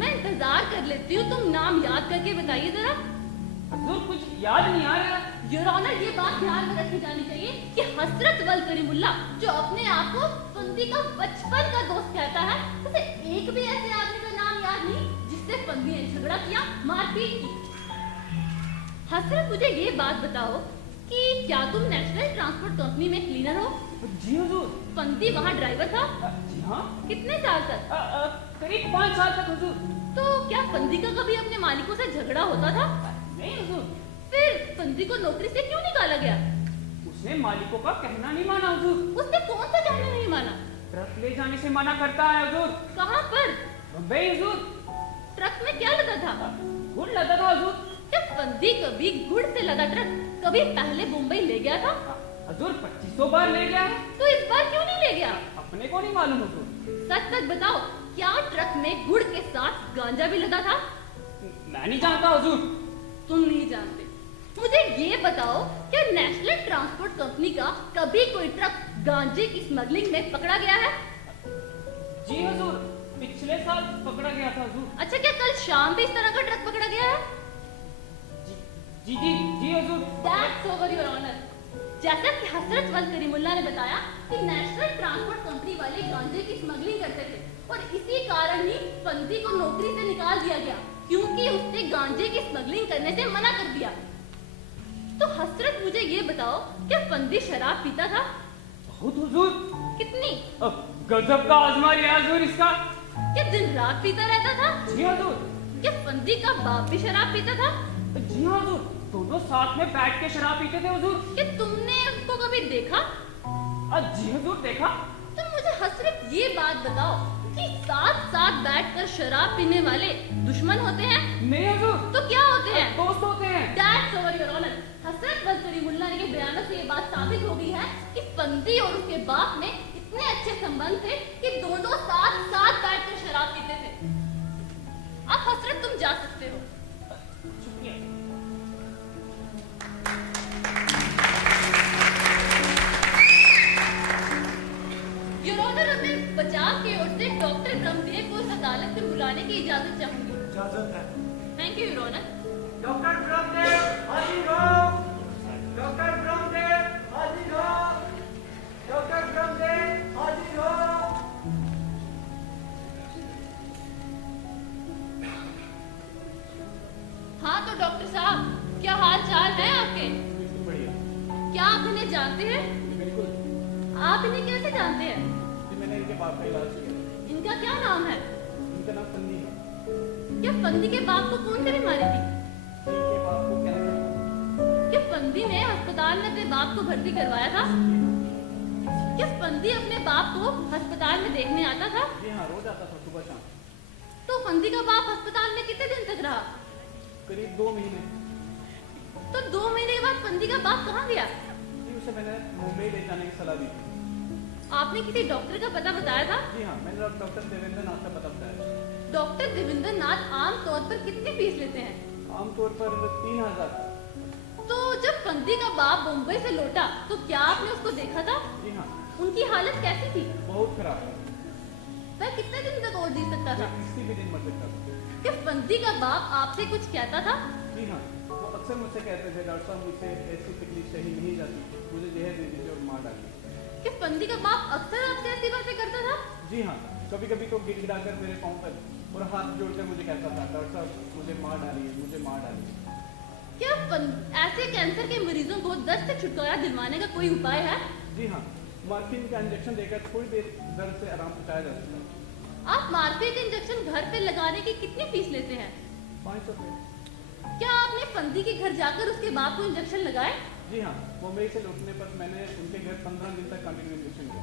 मैं इंतजार कर लेती हूँ, तुम नाम याद करके बताइए जरा। हुजूर कुछ याद नहीं आ रहा। योर ऑनर, ये बात ध्यान में रखी जानी चाहिए कि हसरत वल करीमुल्ला जो अपने आप को फंदी का बचपन का दोस्त कहता है, उसे एक भी ऐसे आदमी का नाम याद नहीं जिससे फंदी ने झगड़ा किया, मारपीट की। हसरत, मुझे ये बात बताओ कि क्या तुम नेशनल ट्रांसपोर्ट कंपनी में क्लीनर हो? जी हुजूर। फंदी वहाँ ड्राइवर था? जी हाँ। कितने साल तक? करीब 5 साल तक हुजूर। तो क्या फंदी का कभी अपने मालिकों से झगड़ा होता था? नहीं हुजूर। फिर फंदी को नौकरी से क्यों निकाला गया? उसने मालिकों का कहना नहीं माना हुजूर। उसने कौन सा कहना नहीं माना? ट्रक ले जाने से मना करता है हुजूर। कहाँ पर? मुंबई हुजूर। ट्रक में क्या लदा था? गुड़ लदा था हुजूर। क्या फंदी कभी गुड़ से लदा ट्रक कभी पहले मुंबई ले गया था? हुजूर 2500 बार ले गया है। तो इस बार क्यों नहीं ले गया? अपने को नहीं मालूम हुजूर। सच सच बताओ, क्या ट्रक में गुड़ के साथ गांजा भी लदा था? मैं नहीं जानता हुजूर। तुम नहीं जानते? मुझे ये बताओ, क्या नेशनल ट्रांसपोर्ट कंपनी का कभी कोई ट्रक गांजे की स्मगलिंग में पकड़ा गया है? जी हुजूर, पिछले साल पकड़ा गया था हुजूर। अच्छा, क्या कल शाम भी इस तरह का ट्रक पकड़ा गया है? जी जी जी हुजूर। That's over your honor। जैसा कि हसरत वल करीमुल्ला ने बताया कि नेशनल ट्रांसपोर्ट कंपनी वाले गांजे की स्मगलिंग करते थे और इसी कारण ही फंदी को नौकरी से निकाल दिया गया, क्योंकि उसने गांजे की स्मगलिंग करने से मना कर दिया। तो हसरत, मुझे ये बताओ, क्या फंदी शराब पीता था? बहुत हुजूर। कितनी? गजब का आजमा लिया हुजूर इसका। क्या दिन रात पीता रहता था? जी हुजूर। क्या फंदी का बाप भी शराब पीता था? जी हाँ हुजूर, दोनों साथ में बैठ के शराब पीते थे हुजूर। क्या तुमने उनको कभी देखा? जी हुजूर, देखा। तो मुझे हसरत ये बात बताओ कि साथ साथ बैठकर शराब पीने वाले दुश्मन होते हैं? नहीं हुजूर। तो क्या होते हैं? दोस्त होते हैं। That's over your honor। हसरत वल करीमुल्ला के बयानों से ये बात साबित हो गई है कि फंदी और उसके बाप में इतने अच्छे संबंध थे कि दोनों साथ साथ बैठकर शराब पीते थे। अब हसरत, तुम जा सकते हो। योर ऑनर, मैं बचाव की ओर से डॉक्टर ब्रह्मदेव को इस अदालत में बुलाने की इजाजत चाहूंगी। इजाजत है। Thank you your honour. Doctor Brahmdev हाजिर हो। डॉक्टर ब्रह्मदेव हाजिर हो। डॉक्टर ब्रह्मदेव हाजिर हो। हाँ तो डॉक्टर साहब, क्या हाल चाल है आपके? बढ़िया। क्या आप इन्हें जानते हैं? बिल्कुल। आप इन्हें कैसे जानते हैं? जी, मैंने इनके बाप का इलाज किया। इनका क्या नाम है? इनका नाम फंदी है। क्या फंदी के बाप को कौन करे मारी थी? इनके बाप को क्या है? क्या फंदी ने अस्पताल में अपने बाप को भर्ती करवाया था? क्या फंदी अपने बाप को अस्पताल में देखने आता था? जी हाँ, रोज आता था सुबह शाम। तो फंदी का बाप अस्पताल में कितने दिन तक रहा? करीब 2 महीने। तो 2 महीने के बाद फंदी का बाप कहाँ गया? जी, उसे मैंने मुंबई ले जाने की सलाह दी थी। आपने किसी डॉक्टर का पता बताया था? जी हाँ, मैंने डॉक्टर देवेंद्र नाथ का पता बताया। डॉक्टर देवेंद्र नाथ आम तौर पर कितनी फीस लेते हैं? आमतौर पर 3000। तो जब फंदी का बाप मुंबई से लौटा तो क्या आपने उसको देखा था? जी हाँ। उनकी हालत कैसी थी? बहुत खराब है। वह कितने दिन तक और जी सकता था? किसी भी दिन मर सकता था। क्या फंदी का बाप आपसे कुछ कहता था? जी हाँ, वो अक्सर मुझसे कहते थे, डॉक्टर साहब मुझसे ऐसी तकलीफ सही नहीं जाती, मुझे जहर दे दीजिए और मार डालिए। क्या फंदी का बाप अक्सर आपसे ऐसी बातें करता था? जी हाँ, कभी कभी तो गिड़गिड़ाकर मेरे पाँव पर और हाथ जोड़कर मुझे कहता था, डॉक्टर साहब मुझे मार डालिए, मुझे मार डालिए। क्या ऐसे कैंसर के मरीजों को दर्द से छुटकारा दिलवाने का कोई उपाय है? जी हाँ, मॉर्फिन का इंजेक्शन देकर थोड़ी देर दर्द से आराम पहुँचाया जा सकता है। आप मार्फिन के इंजेक्शन घर पे लगाने की कितनी फीस लेते हैं? 500 रुपये। क्या आपने फंदी के घर जाकर उसके बाप को इंजेक्शन लगाए? जी हाँ, वो मेरे से लौटने पर मैंने उनके घर 15 दिन तक कंटिन्यू इंजेक्शन लिया।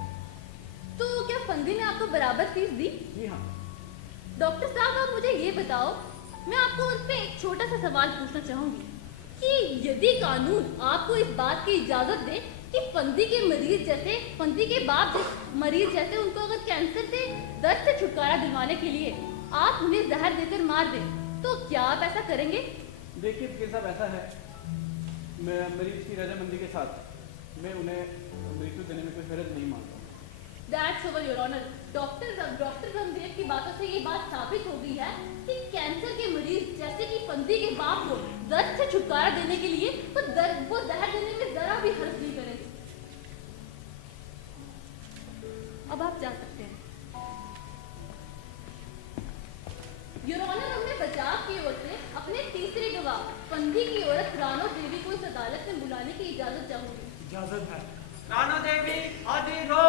तो क्या फंदी ने आपको बराबर फीस दी? जी हाँ। डॉक्टर साहब, आप मुझे ये बताओ, मैं आपको उस पे एक छोटा सा सवाल पूछना चाहूंगी कि यदि कानून आपको इस बात की इजाजत दे कि फंदी के मरीज जैसे, फंदी के बाप मरीज जैसे उनको अगर कैंसर से, दर्द से छुटकारा दिलवाने के लिए आप उन्हें जहर देकर मार दें, तो क्या आप ऐसा करेंगे? देखिए वकील साहब, ऐसा है, मैं मरीज की रजामंदी के साथ मैं उन्हें मृत्यु देने में कोई हरज नहीं मानता। That's over, Your Honor. Doctor गंभीर की बातों से ये बात साबित हो गई है कि कैंसर के मरीज जैसे कि फंदी के बाप को दर्द से छुटकारा देने के लिए वो जहर देने में जरा भी हर्ज नहीं करेंगे। अब आप जा सकते हैं। योर ऑनर, हमने बचाव की ओर से अपने तीसरे गवाह फंदी की औरत रानो देवी को इस अदालत में बुलाने की इजाजत चाहूंगी। इजाजत है। रानो देवी हाजिर हो।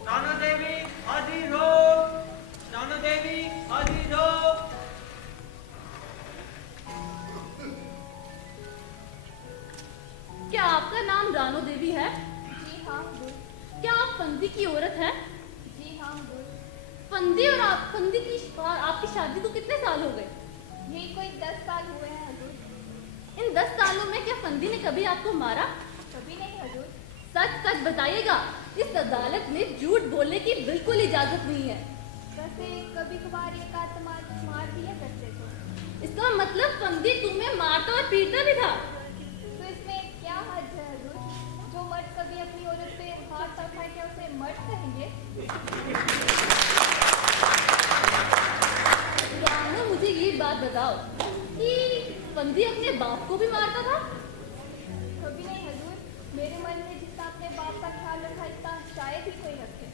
रानो देवी हाजिर हो। रानो देवी हाजिर हो। क्या आपका नाम रानो देवी है? जी हाँ हुजूर। क्या आप फंदी की औरत है? जी हाँ हुजूर। फंदी और आपकी शादी को कितने साल हो गए? यही कोई 10 साल हुए हैं हुजूर। इन 10 सालों में क्या फंदी ने कभी आपको मारा? कभी नहीं हुजूर। सच सच बताइएगा, इस अदालत में झूठ बोलने की बिल्कुल इजाजत नहीं है। वैसे कभी कभार एक आध मार दिया करते थे। इसका मतलब फंदी तुम्हें मारता और पीटता भी था। तो इसमें क्या हद है हुजूर? जो मर्द कभी अपनी औरत पे हाथ उठाए क्या उसे मर्द कहेंगे? रानो, मुझे ये बात बताओ कि फंदी अपने बाप को भी मारता था? कभी नहीं हुजूर। मेरे मन में जितना अपने बाप का ख्याल रखा इतना शायद ही कोई रखे।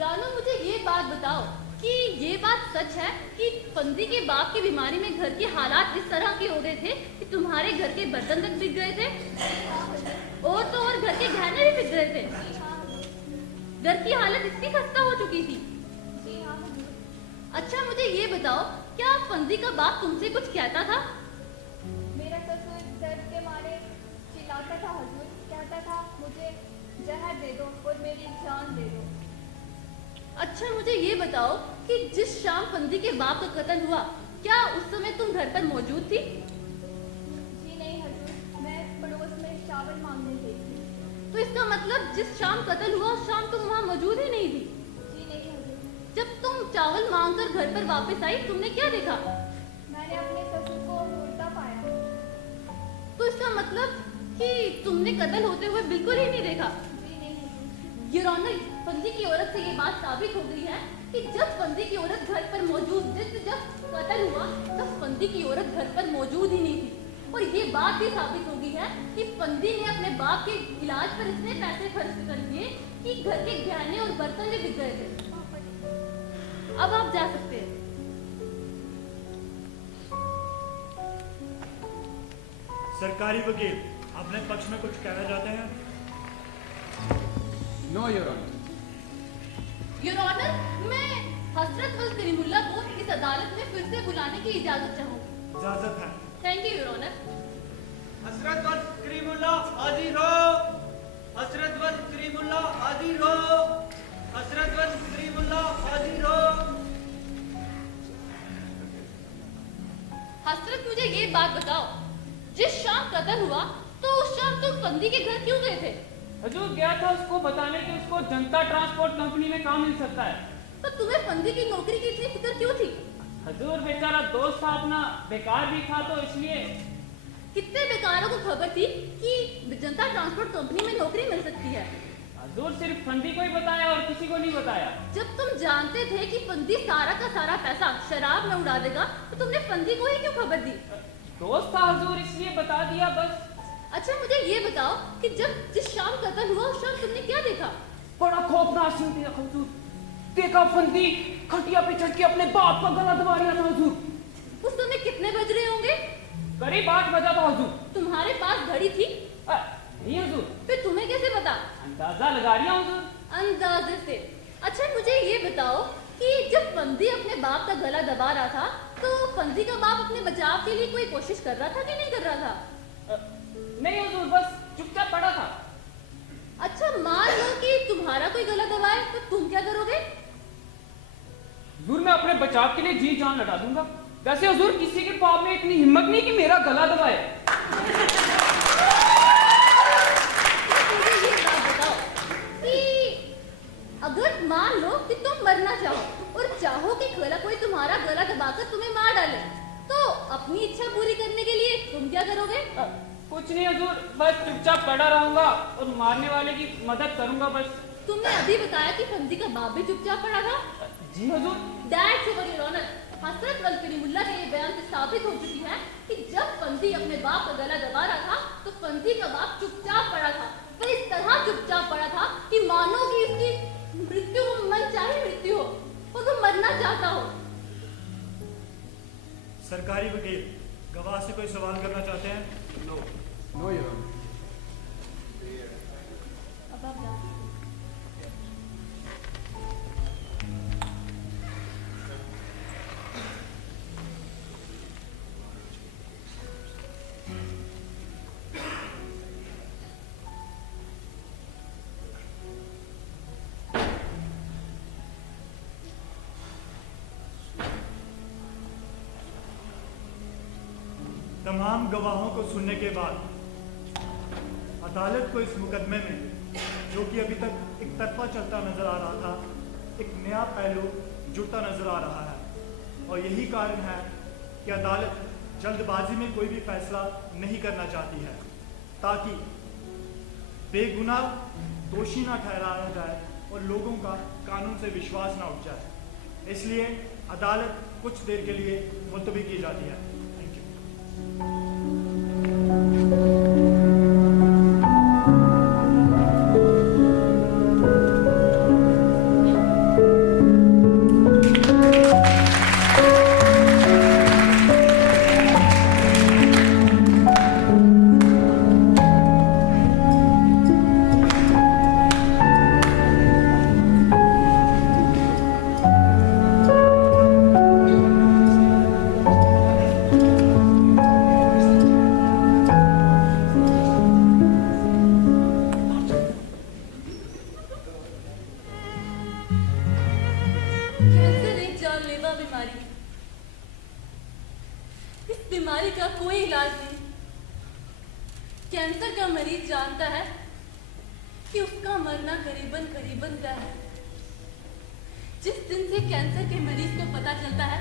रानो, मुझे ये बात बताओ कि ये बात सच है कि फंदी के बाप की बीमारी में घर के हालात इस तरह के हो गए थे कि तुम्हारे घर के बर्तन तक बिक गए थे, और तो और घर के गहने भी बिक गए थे। जी हाँ हुजूर। घर की हालत इतनी खस्ता हो चुकी थी। जी हाँ हुजूर। अच्छा, मुझे ये बताओ, क्या फंदी का बाप तुमसे कुछ कहता था? मेरा ससुर दर्द के मारे चिल्लाता था हुजूर। कहता था मुझे जहर दे दो और मेरी जान दे दो। अच्छा, मुझे ये बताओ कि जिस शाम फंदी के बाप का कत्ल हुआ, क्या उस समय तुम घर पर मौजूद थी? जी नहीं हुजूर। मैं पड़ोस में चावल मांगने गई थी। तो इसका मतलब जिस शाम कत्ल हुआ उस शाम तुम वहाँ मौजूद ही नहीं थी। जी नहीं हुजूर। जब तुम चावल मांगकर घर पर वापस आई, तुमने क्या देखा? मैंने अपने ससुर को मुर्दा पाया। तो इसका मतलब कि तुमने कत्ल होते हुए बिल्कुल ही नहीं देखा। जी नहीं हुजूर। योर ऑनर, फंदी की औरत से ये बात साबित हो गई है कि जब फंदी की औरत घर पर मौजूद, जब कत्ल हुआ तब फंदी की औरत घर पर मौजूद ही नहीं थी। और ये बात भी साबित हो गई है कि फंदी ने अपने बाप के इलाज पर इतने पैसे खर्च कर दिए कि घर के गहने और बर्तन भी बिक गए थे। अब आप जा सकते हैं। सरकारी वकील, अपने पक्ष में कुछ कहना चाहते हैं? No your honour. Your honour, मैं हसरत वल करीमुल्ला को इस अदालत में फिर से बुलाने की इजाजत चाहूंगी। इजाजत है। Thank you your honour. Hasrat वल करीमुल्ला हाजिर हो। हसरत वल करीमुल्ला हाजिर हो। हसरत वल करीमुल्ला हाजिर हो। हसरत, मुझे ये बात बताओ, जिस शाम कत्ल हुआ तो उस शाम तुम फंदी के घर क्यों गए थे? हजूर गया था उसको बताने कि उसको जनता ट्रांसपोर्ट कंपनी में काम मिल सकता है। तो तुम्हें फंदी की नौकरी की इतनी फिक्र क्यों थी? हजूर बेचारा दोस्त था अपना, बेकार भी था, तो इसलिए। कितने बेकारों को खबर थी कि जनता ट्रांसपोर्ट कंपनी में नौकरी मिल सकती है? हजूर सिर्फ फंदी को ही बताया और किसी को नहीं बताया। जब तुम जानते थे कि फंदी सारा का सारा पैसा शराब में उड़ा देगा, तो तुमने फंदी को ही क्यों खबर दी? दोस्त था हजूर, इसलिए बता दिया बस। अच्छा, मुझे ये बताओ कि जिस शाम कत्ल हुआ उस शाम तुमने क्या देखा? बड़ा खौफनाक सीन देखा हजूर। देखा फंदी खटिया पे चढ़ के अपने बाप का गला दबा रहा था हजूर। उस समय कितने बज रहे होंगे? करीब 8 बजा था हजूर। तुम्हारे पास घड़ी थी? नहीं हजूर। फिर तुम्हें कैसे पता? अंदाजा लगा रही हूँ हजूर। अंदाजे से। अच्छा, मुझे ये बताओ कि जब फंदी अपने बाप का गला दबा रहा था, तो फंदी का बाप अपने बचाव के लिए कोई कोशिश कर रहा था कि नहीं कर रहा था? नहीं हुजूर, बस चुपचाप पड़ा था। अच्छा, मान लो कि तुम्हारा कोई गला दबाए तो तुम क्या करोगे? हुजूर, मैं अपने बचाव के लिए जी जान लगा दूंगा। वैसे हुजूर, किसी के पाप में इतनी हिम्मत नहीं कि मेरा गला दबाए। मुझे ये बात बताओ कि अगर मान लो कि तुम मरना चाहो और चाहो कि कोई तुम्हारा गला दबाकर तुम्हें मार डाले, तो अपनी इच्छा पूरी करने के लिए तुम क्या करोगे? कुछ नहीं हुजूर, बस चुपचाप पड़ा रहूंगा और मारने वाले की मदद करूंगा बस। तुमने अभी बताया कि फंदी का बाप भी चुपचाप पड़ा था। जी हुजूर। That's your honour. हजरत अल करीमुल्लाह के ये बयान से साबित हो चुकी है कि जब फंदी अपने बाप का गला दबा रहा था तो फंदी का बाप चुपचाप पड़ा था। वह इस तरह चुपचाप पड़ा था कि मानो कि इसकी मृत्यु मन चाहे मृत्यु हो और वो मरना चाहता हो। सरकारी वकील, गवाह से कोई सवाल करना चाहते हैं? No no your. अब आप जा सकते हैं। तमाम गवाहों को सुनने के बाद अदालत को इस मुकदमे में, जो कि अभी तक एक तरफा चलता नजर आ रहा था, एक नया पहलू जुड़ता नजर आ रहा है। और यही कारण है कि अदालत जल्दबाजी में कोई भी फैसला नहीं करना चाहती है, ताकि बेगुनाह दोषी ना ठहराया जाए और लोगों का कानून से विश्वास ना उठ जाए। इसलिए अदालत कुछ देर के लिए मुलतवी की जाती है। Thank you. बीमारी का कोई इलाज नहीं। कैंसर का मरीज जानता है कि उसका मरना करीबन करीबन तय है। जिस दिन से कैंसर के मरीज को पता चलता है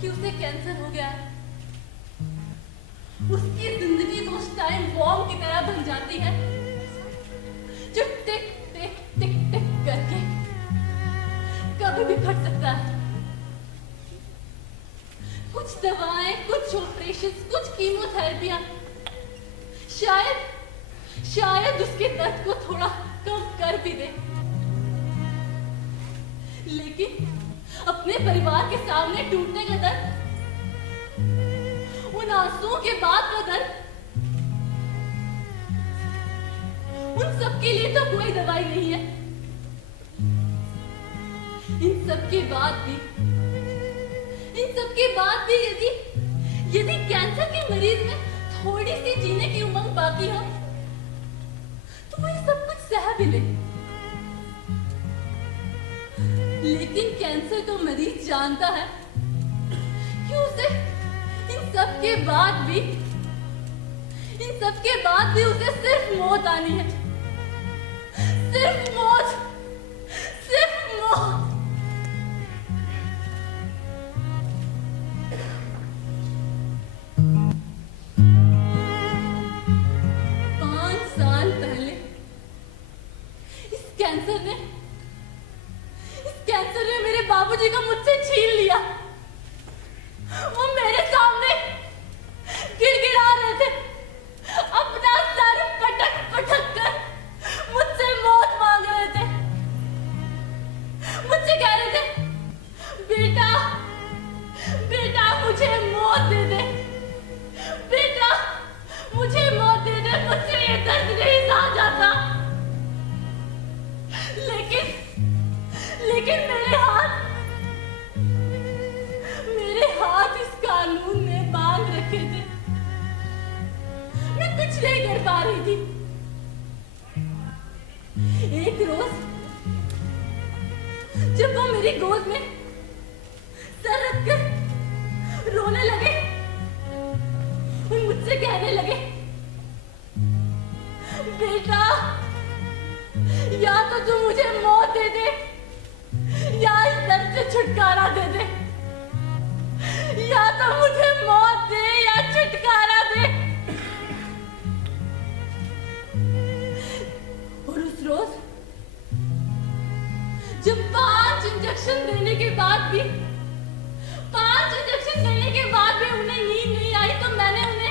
कि उसे कैंसर हो गया है, उसकी जिंदगी तो उस टाइम बॉम्ब की तरह बन जाती है जो टिक टिक टिक टिक करके कभी भी फट सकता है। कुछ दवाएं, कुछ ऑपरेशन, कुछ कीमोथेरेपियां शायद उसके दर्द को थोड़ा कम कर भी दे, लेकिन अपने परिवार के सामने टूटने का दर्द, उन आंसुओं के बाद का दर्द, उन सबके लिए तो कोई दवाई नहीं है। इन सबके बाद भी यदि कैंसर के मरीज में थोड़ी सी जीने की उमंग बाकी हो तो वो ये सब कुछ सह भी ले। लेकिन कैंसर का मरीज जानता है कि उसे इन सब के बाद भी उसे सिर्फ मौत आनी है। सिर्फ मौत। 5 साल पहले इस कैंसर ने मेरे बाबूजी को मुझसे छीन लिया। वो मेरे सामने गिड़गिड़ा रहे थे, अपना सर पटक कर मुझसे मौत मांग रहे थे। पा रही थी। एक रोज जब वो मेरी गोद में सर रखकर रोने लगे और मुझसे कहने लगे, बेटा या तो तू मुझे मौत दे दे या इस दर्द से छुटकारा दे दे, या तो मुझे मौत दे या छुटकारा दे। और उस रोज जब 5 इंजेक्शन देने के बाद भी उन्हें नींद नहीं आई, तो मैंने उन्हें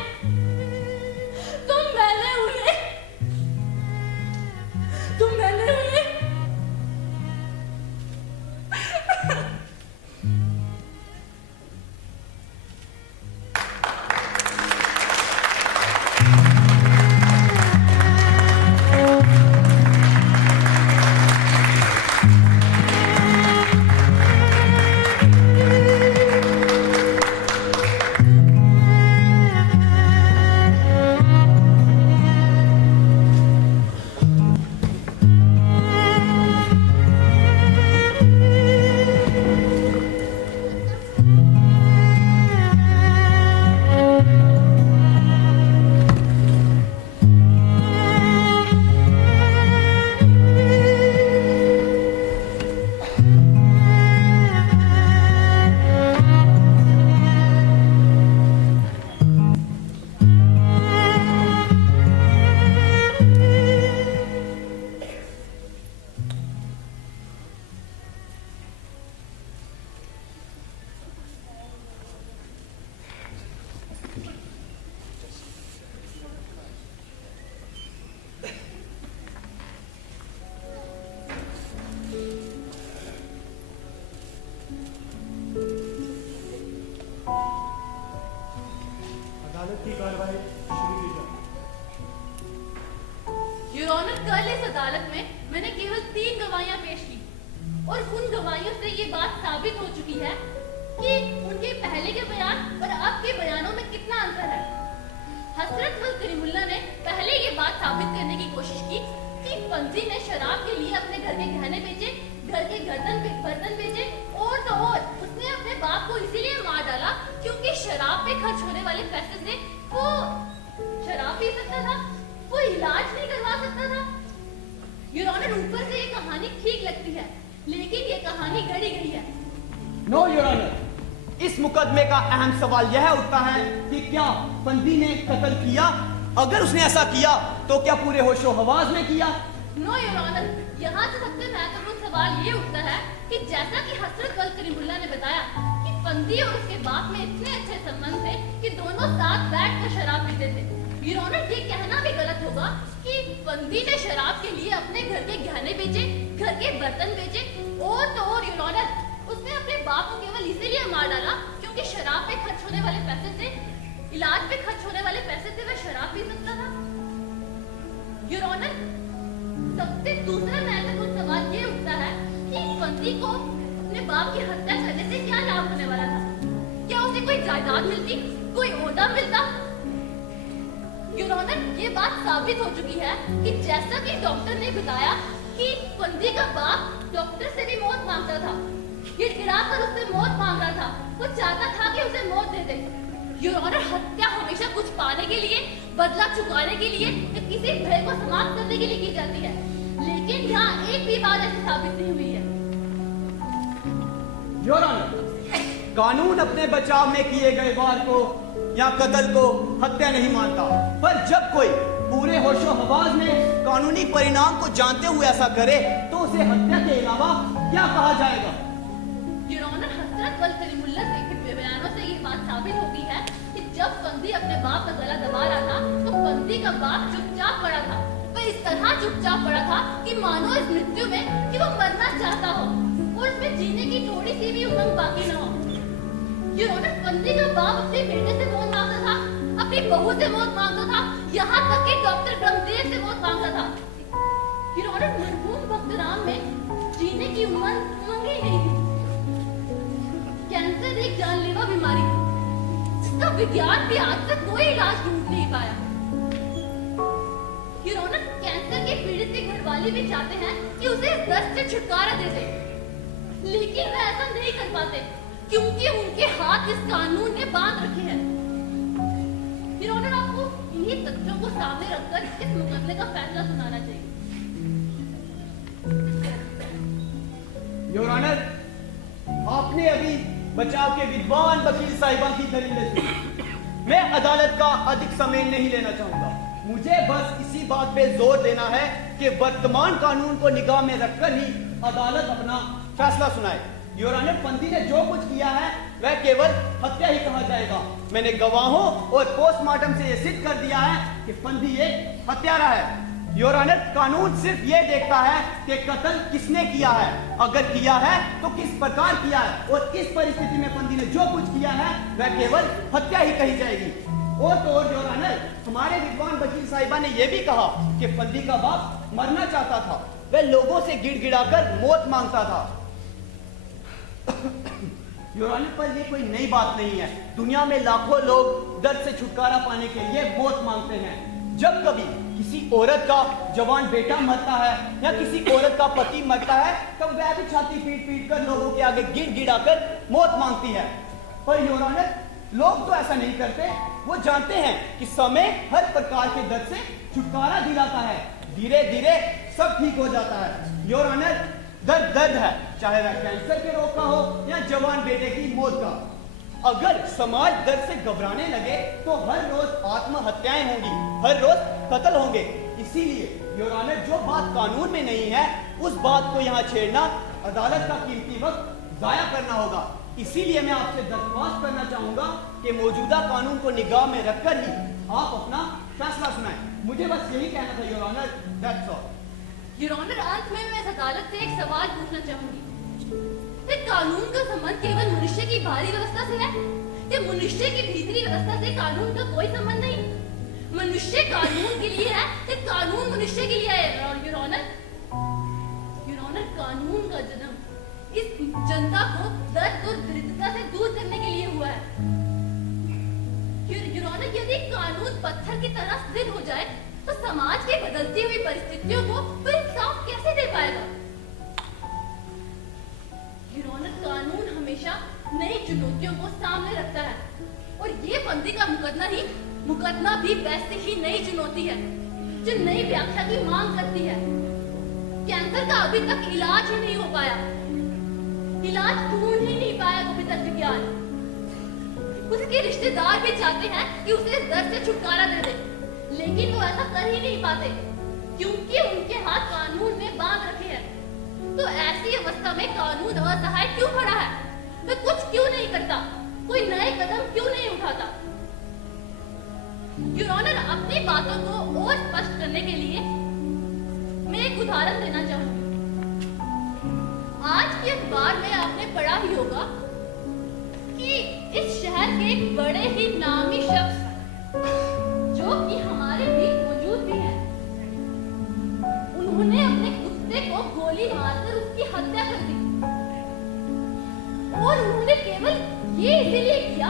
की कार्रवाई शुरू की जाए। योर ऑनर, कल इस अदालत में मैंने केवल 3 गवाहियां पेश की और उन गवाहियों से ये बात साबित हो चुकी है कि उनके पहले के बयान और अब के बयानों में कितना अंतर है। हसरत वल करीमुल्लाह ने पहले ये बात साबित करने की कोशिश की कि पंजी ने शराब के लिए अपने घर के गहने बेचे, घर के बर्तन बेचे और तो और उसने अपने बाप को इसीलिए मार डाला क्योंकि शराब पे खर्च होने वाले पैसे से वो शराब पी सकता था, वो इलाज नहीं करवा सकता था। योर ऑनर, ऊपर से ये कहानी ठीक लगती है लेकिन ये कहानी गढ़ी गई है। नो योर ऑनर, इस मुकदमे का अहम सवाल यह उठता है कि क्या बंदी ने कत्ल किया? अगर उसने ऐसा किया तो क्या पूरे होशो हवास में किया? नो योर ऑनर, यहाँ से सबसे महत्वपूर्ण सवाल ये उठता है कि जैसा कि हसरत वल करीमुल्लाह ने बताया कि बंदी और उसके बाप में इतने अच्छे संबंध थे कि दोनों साथ बैठकर शराब पीते थे। योर ऑनर, ये कहना भी गलत होगा कि बंदी ने शराब के लिए अपने घर के गहने बेचे, घर के बर्तन बेचे और तो और योर ऑनर उसने अपने बाप को केवल इसीलिए मार डाला क्योंकि शराब पे खर्च होने वाले पैसे से, इलाज पे खर्च होने वाले पैसे से वह शराब पी सकता था। योर ऑनर, सबसे दूसरा महत्वपूर्ण सवाल ये उठता है कि बंदी को अपने बाप की हत्या करने से क्या लाभ होने वाला था? क्या उसे कोई जायदाद मिलती, कोई ओहदा मिलता? योर ऑनर, ये बात साबित हो चुकी है कि जैसा कि डॉक्टर ने बताया कि बंदी का बाप डॉक्टर से भी मौत मांगता था, ये गिराकर उससे मौत मांग रहा था, वो चाहता था कि उसे मौत दे दे। योर ऑनर, हत्या हमेशा कुछ पाने के लिए, बदला चुकाने के लिए या किसी भय को समाप्त करने के लिए की जाती है, लेकिन यहाँ एक भी बात ऐसी साबित नहीं हुई है। योर ऑनर, कानून अपने बचाव में किए गए वार को या कत्ल को हत्या नहीं मानता, पर जब कोई पूरे होशो हवास में कानूनी परिणाम को जानते हुए ऐसा करे तो उसे हत्या के अलावा क्या कहा जाएगा? योर ऑनर, हसरत वल करीमुल्लाह के बयानों से ये बात साबित होती है कि जब बंदी अपने बाप का गला दबा रहा था तो बंदी का बाप चुपचाप पड़ा था। वह इस तरह चुपचाप पड़ा था कि मानो इस मृत्यु में कि वो मरना चाहता हो और इसमें जीने की थोड़ी सी भी उमंग बाकी न हो। योर ऑनर, बंदी का बाप अपने बेटे से मौत मांगता था, अपनी बहू से मौत मांगता था, यहाँ तक कि डॉक्टर ब्रह्मदेव से मौत मांगता था। योर ऑनर, मरहूम बख्तराम में जीने की उमंग ही नहीं थी। कैंसर एक जानलेवा बीमारी थी जिसका विज्ञान भी आज तक कोई इलाज ढूंढ नहीं पाया। योर ऑनर, कैंसर के पीड़ित के घर वाले भी चाहते हैं कि उसे इस दर्द से छुटकारा दे दे, लेकिन वे ऐसा नहीं कर पाते क्योंकि उनके हाथ इस कानून ने बांध रखे हैं। योर ऑनर, आपको इन्हीं तथ्यों को सामने रखकर इस मुकदमे का फैसला सुनाना चाहिए। योर ऑनर, आपने अभी बचाव के विद्वान वकील साहिबान की दलीलें सुनी। मैं अदालत का अधिक समय नहीं लेना चाहूंगा। मुझे बस इसी बात पे जोर देना है कि वर्तमान कानून को निगाह में रखकर ही अदालत अपना फैसला सुनाए। योर ऑनर, फंदी ने जो कुछ किया है वह केवल हत्या ही कहा जाएगा। मैंने गवाहों और पोस्टमार्टम से यह सिद्ध कर दिया है कि फंदी एक हत्यारा है। योर ऑनर, कानून सिर्फ ये देखता है कि कत्ल किसने किया है, अगर किया है तो किस प्रकार किया है, और इस परिस्थिति में फंदी ने जो कुछ किया है वह केवल हत्या ही कही जाएगी। और तो और योर ऑनर, हमारे विद्वान वकील साहिबा ने यह भी कहा कि फंदी का बाप मरना चाहता था, वह लोगों से गिड़गिड़ाकर मौत मांगता था। योर ऑनर, पर यह कोई नई बात नहीं है। दुनिया में लाखों लोग दर्द से छुटकारा पाने के लिए मौत मांगते हैं। जब कभी किसी औरत का जवान बेटा मरता है या किसी औरत का पति मरता है, तब वह भी छाती पीट पीट कर लोगों के आगे गिड़गिड़ाकर मौत मांगती है। पर योर ऑनर, लोग तो ऐसा नहीं करते। वो जानते हैं कि समय हर प्रकार के दर्द से छुटकारा दिलाता है, धीरे धीरे सब ठीक हो जाता है। योर ऑनर, दर्द दर्द है, चाहे वह कैंसर के रोग का हो या जवान बेटे की मौत का। अगर समाज दर्द से घबराने लगे तो हर रोज आत्महत्याएं होंगी, हर रोज कत्ल होंगे। इसीलिए योर ऑनर, जो बात कानून में नहीं है उस बात को यहाँ छेड़ना अदालत का कीमती वक्त जाया करना होगा। इसीलिए मैं आपसे दरख्वास्त करना चाहूंगा कि मौजूदा कानून को निगाह में रखकर ही आप अपना फैसला सुनाएं। मुझे बस यही कहना था your honour, that's all. Your honour, अंत में मैं इस अदालत से एक सवाल पूछना चाहूंगी। फिर कानून का संबंध केवल मनुष्य की बाहरी व्यवस्था से है या मनुष्य की भीतरी व्यवस्था से कानून का कोई संबंध नहीं? मनुष्य कानून के लिए है या कानून मनुष्य के लिए है? योर ऑनर, कानून का जन्म इस जनता को दर्द और दरिद्रता से दूर करने के लिए हुआ है। योर ऑनर, यदि कानून पत्थर की तरह स्थिर हो जाए तो समाज की बदलती हुई परिस्थितियों को फिर इंसाफ कैसे दे पाएगा? योर ऑनर, कानून हमेशा नई चुनौतियों को सामने रखता है और ये फंदी का मुकदमा भी वैसी ही नई चुनौती है जो नई व्याख्या की मांग करती है। कैंसर का अभी तक इलाज ही नहीं हो पाया, इलाज ढूंढ ही नहीं पाया अभी तक विज्ञान। उसके रिश्तेदार भी चाहते हैं कि उसे इस दर्द से छुटकारा दे दे, लेकिन वो ऐसा कर ही नहीं पाते क्योंकि उनके हाथ कानून ने बांध रखे हैं। तो ऐसी अवस्था में कानून असहाय क्यों खड़ा है? वह कुछ क्यों नहीं करता? कोई नए कदम क्यों नहीं उठाता? योर ऑनर, अपनी बातों को और स्पष्ट करने के लिए मैं एक उदाहरण देना चाहूंगी। आज के अखबार में आपने पढ़ा ही होगा कि इस शहर के एक बड़े ही नामी शख्स जो कि हमारे बीच मौजूद भी हैं, उन्होंने अपने कुत्ते को गोली मारकर उसकी हत्या कर दी। और उन्होंने केवल ये इसीलिए किया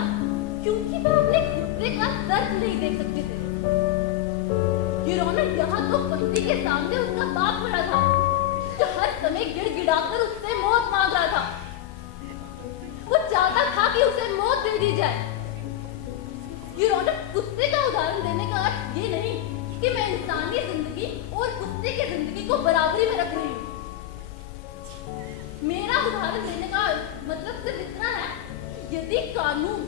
क्योंकि वह अपने कुत्ते का दर्द नहीं देख सकते थे। योर ऑनर, यहाँ तो फंदी के सामने उसका बाप खड़ा था जो हर समय गिड़गिड़ाकर उससे मौत मांग रहा था। वो चाहता था कि उसे मौत दे दी जाए। योर ऑनर, कुत्ते का उदाहरण देने का अर्थ ये नहीं कि मैं इंसानी जिंदगी और कुत्ते की जिंदगी को बराबरी में रख रही हूँ। मेरा उदाहरण देने का मतलब सिर्फ इतना है, यदि कानून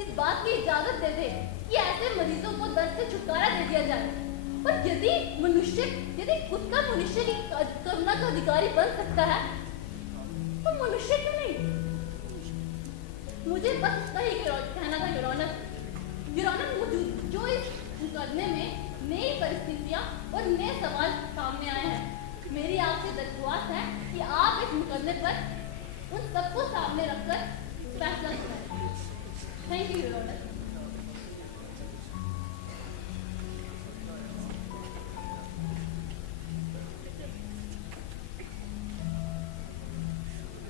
इस बात की इजाजत दे दे कि ऐसे मरीजों को दर्द से छुटकारा दे दिया जाए, और यदि कुत्ता मनुष्य की करुणा का अधिकारी बन सकता है, तो मनुष्य क्यों नहीं? मुझे बस इसका ही कहना था योर ऑनर। योर ऑनर, जो इस मुकदमे में नई परिस्थितियां और नए सवाल सामने आए हैं, मेरी आपसे दरख्वास्त है कि आप इस मुकदमे पर उन सबको सामने रखकर फैसला सुनाएं। Thank you your honour.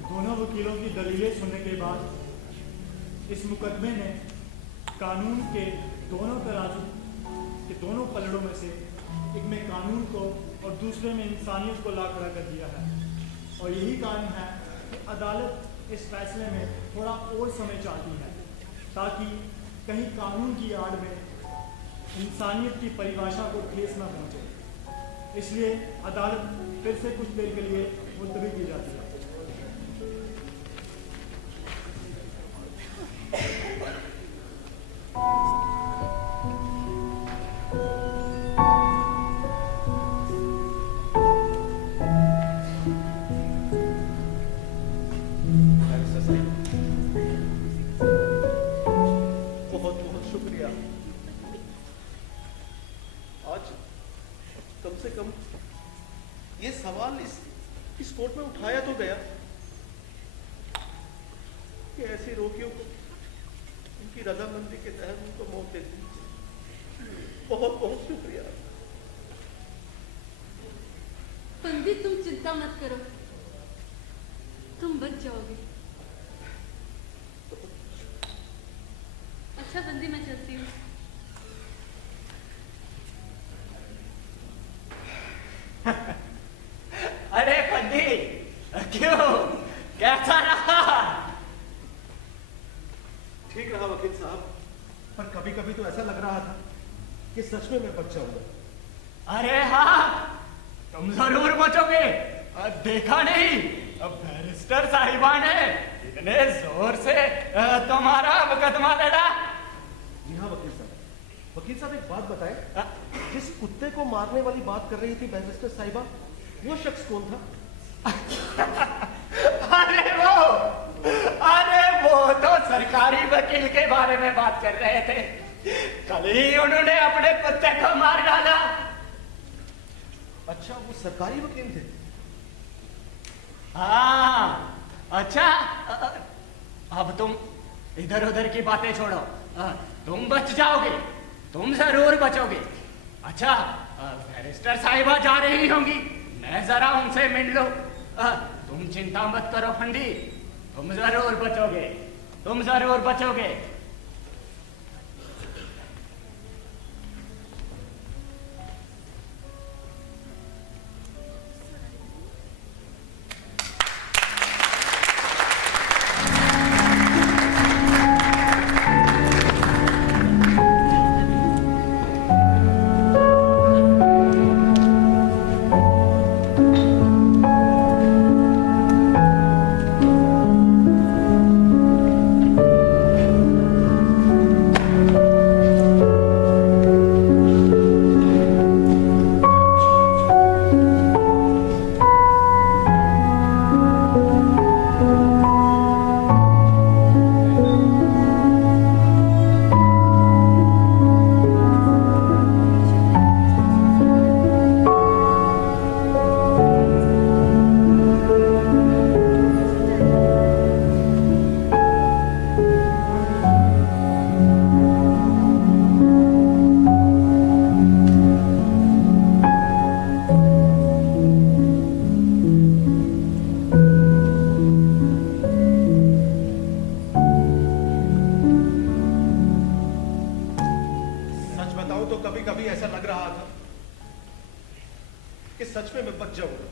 दोनों वकीलों की दलीलें सुनने के बाद इस मुकदमे ने कानून के दोनों तराजू के दोनों पलड़ों में से एक में कानून को और दूसरे में इंसानियत को ला खड़ा कर दिया है। और यही कारण है कि अदालत इस फैसले में थोड़ा और समय चाहती है, ताकि कहीं कानून की आड़ में इंसानियत की परिभाषा को ठेस न पहुंचे। इसलिए अदालत फिर से कुछ देर के लिए मुलतवी की जाती है। बहुत बहुत शुक्रिया। आज कम से कम ये सवाल इस कोर्ट में उठाया तो गया कि ऐसे रोगियों को उनकी रजामंदी के तहत उनको मौत दे दी। बहुत बहुत शुक्रिया। पंडित, तुम चिंता मत करो, तुम बच जाओगे। अच्छा बंदी, मैं चलती हूँ। अरे बंदी, क्यों, कैसा रहा? ठीक रहा वकील साहब, पर कभी कभी तो ऐसा लग रहा था कि सच में मैं बच जाऊंगा। अरे हाँ, तुम जरूर बचोगे। देखा नहीं, बैरिस्टर साहिबा ने इतने जोर से तुम्हारा मुकदमा लड़ा। जी हाँ वकील साहब। वकील साहब एक बात बताएं, जिस कुत्ते को मारने वाली बात कर रही थी बैरिस्टर साहिबा, वो शख्स कौन था? अरे वो तो सरकारी वकील के बारे में बात कर रहे थे। कल ही उन्होंने अपने कुत्ते को मार डाला। अच्छा, वो सरकारी वकील थे? हाँ, अच्छा, अब तुम इधर उधर की बातें छोड़ो। तुम बच जाओगे, तुम जरूर बचोगे। अच्छा, बैरिस्टर साहिबा जा रही होंगी, मैं जरा उनसे मिल लूं। तुम चिंता मत करो फंडी, तुम जरूर बचोगे, तुम जरूर बचोगे। सच में मैं बच जाऊंगा।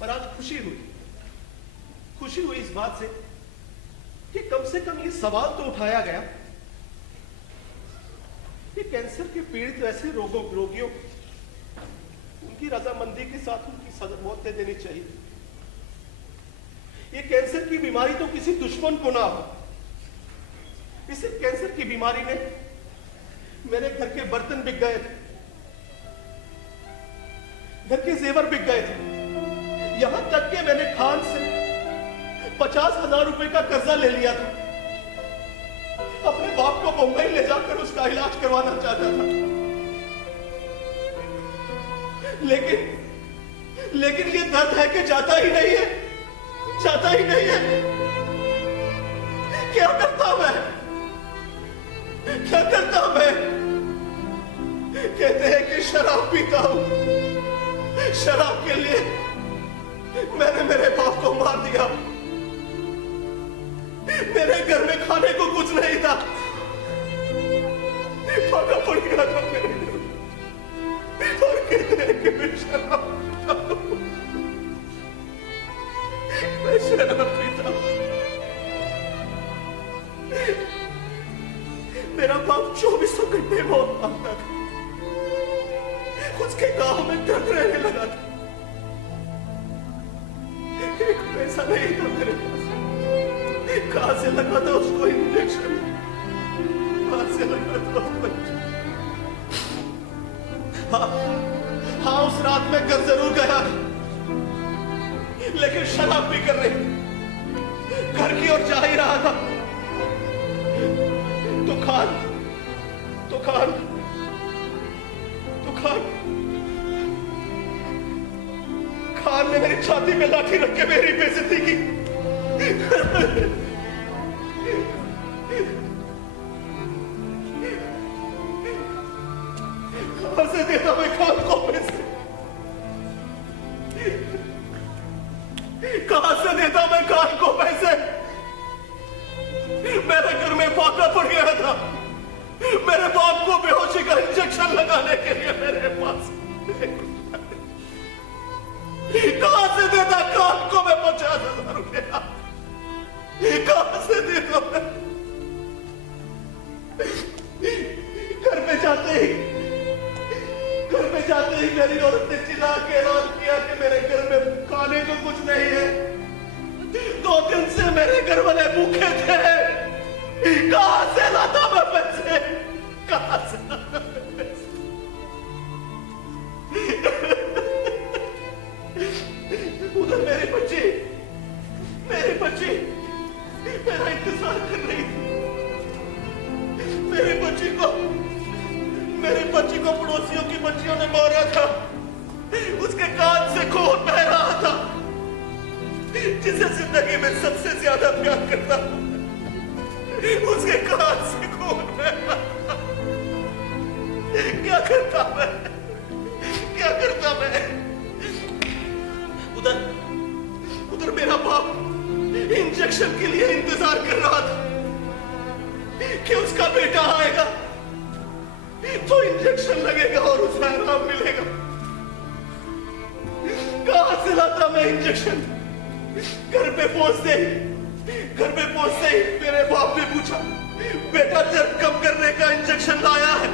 पर आज खुशी हुई इस बात से कि कम से कम ये सवाल तो उठाया गया कि कैंसर के पीड़ित ऐसे रोगियों उनकी रजामंदी के साथ उनकी सजा मौत दे देनी चाहिए। ये कैंसर की बीमारी तो किसी दुश्मन को ना हो। इस कैंसर की बीमारी ने मेरे घर के बर्तन बिक गए थे, घर के जेवर बिक गए थे, यहां तक कि मैंने खान से 50,000 रुपए का कर्जा ले लिया था। अपने बाप को मुंबई ले जाकर उसका इलाज करवाना चाहता था, लेकिन ये दर्द है कि जाता ही नहीं है। क्या करता मैं? कहते हैं कि शराब पीता हूं। शराब के लिए मैंने मेरे बाप को मार दिया। मेरे घर में खाने को कुछ नहीं था, भागा पड़ गया था मेरे। है कि मैं शराब पीता हूं। मैं शराब पीता हूं। मेरा बाप 24 घंटे मौत मांगता था। उसके गांव में दर्द रहने लगा था। एक पैसा नहीं था मेरे पास। कहां से लगा था उसको इंजेक्शन? कहां से लगा था उसको? हाँ, उस रात में घर जरूर गया, लेकिन शराब पी कर नहीं, घर की ओर जा ही रहा था। तो खान ने मेरी छाती में लाठी रख के मेरी बेइज्जती की। कहां से देता मैं खान को पैसे? कहां से देता मैं खान को पैसे? मेरे घर में फाका पड़ गया था। मेरे बाप को बेहोशी का इंजेक्शन लगाने के लिए मेरे पास कहां से देता खान को मैं 50,000 रुपया? कहां से देता मैं? घर पे जाते ही मेरी औरत ने चिल्ला के ऐलान किया कि मेरे घर में खाने को कुछ नहीं है। 2 दिन से मेरे घर वाले भूखे थे। कहां से लाता मैं पैसे? कहां से लाता मैं पैसे? उधर मेरी बच्ची मेरा इंतजार कर रही थी। मेरी बच्ची को पड़ोसियों की बच्चियों ने मारा था। उसके कान से खून बह रहा था। जिसे जिंदगी में सबसे ज्यादा प्यार करता हूं, उसके कान से खून बह रहा था। क्या करता मैं? उधर मेरा बाप इंजेक्शन के लिए इंतजार कर रहा था कि उसका बेटा आएगा तो इंजेक्शन लगेगा और उसे आराम मिलेगा। कहां से लाता मैं इंजेक्शन? घर पे पहुंचते ही मेरे बाप ने पूछा, बेटा दर्द कम करने का इंजेक्शन लाया है?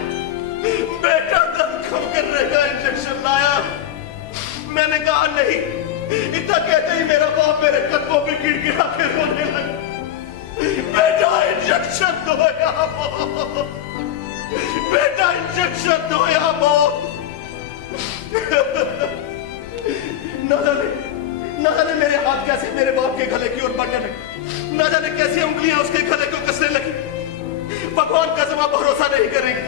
बेटा दर्द कम करने का इंजेक्शन लाया? मैंने कहा नहीं। इतना कहते ही मेरा बाप मेरे कदमों पे गिड़गिड़ा के रोने लगा। बेटा इंजेक्शन दो या मौत, बेटा इंजेक्शन दो या मौत। न जाने मेरे हाथ कैसे मेरे बाप के गले की ओर बढ़ने लगे। न जाने कैसी उंगलियां उसके गले को कसने लगी। भगवान का जमा भरोसा नहीं करेंगे।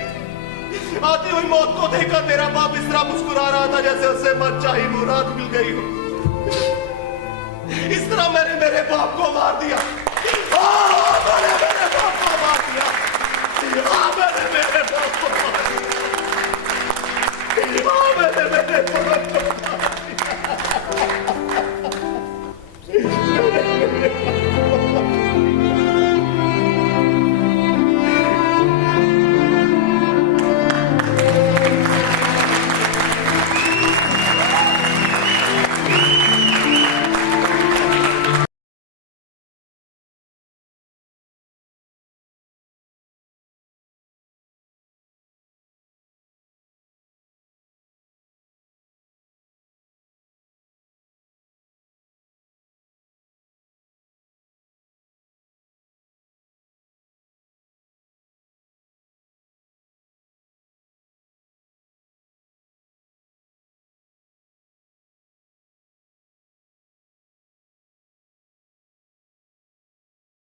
आती हुई मौत को देखकर मेरा बाप इस तरह मुस्कुरा रहा था जैसे उसे मनचाही मुराद मिल गई हो। इस तरह मैंने मेरे बाप को मार दिया।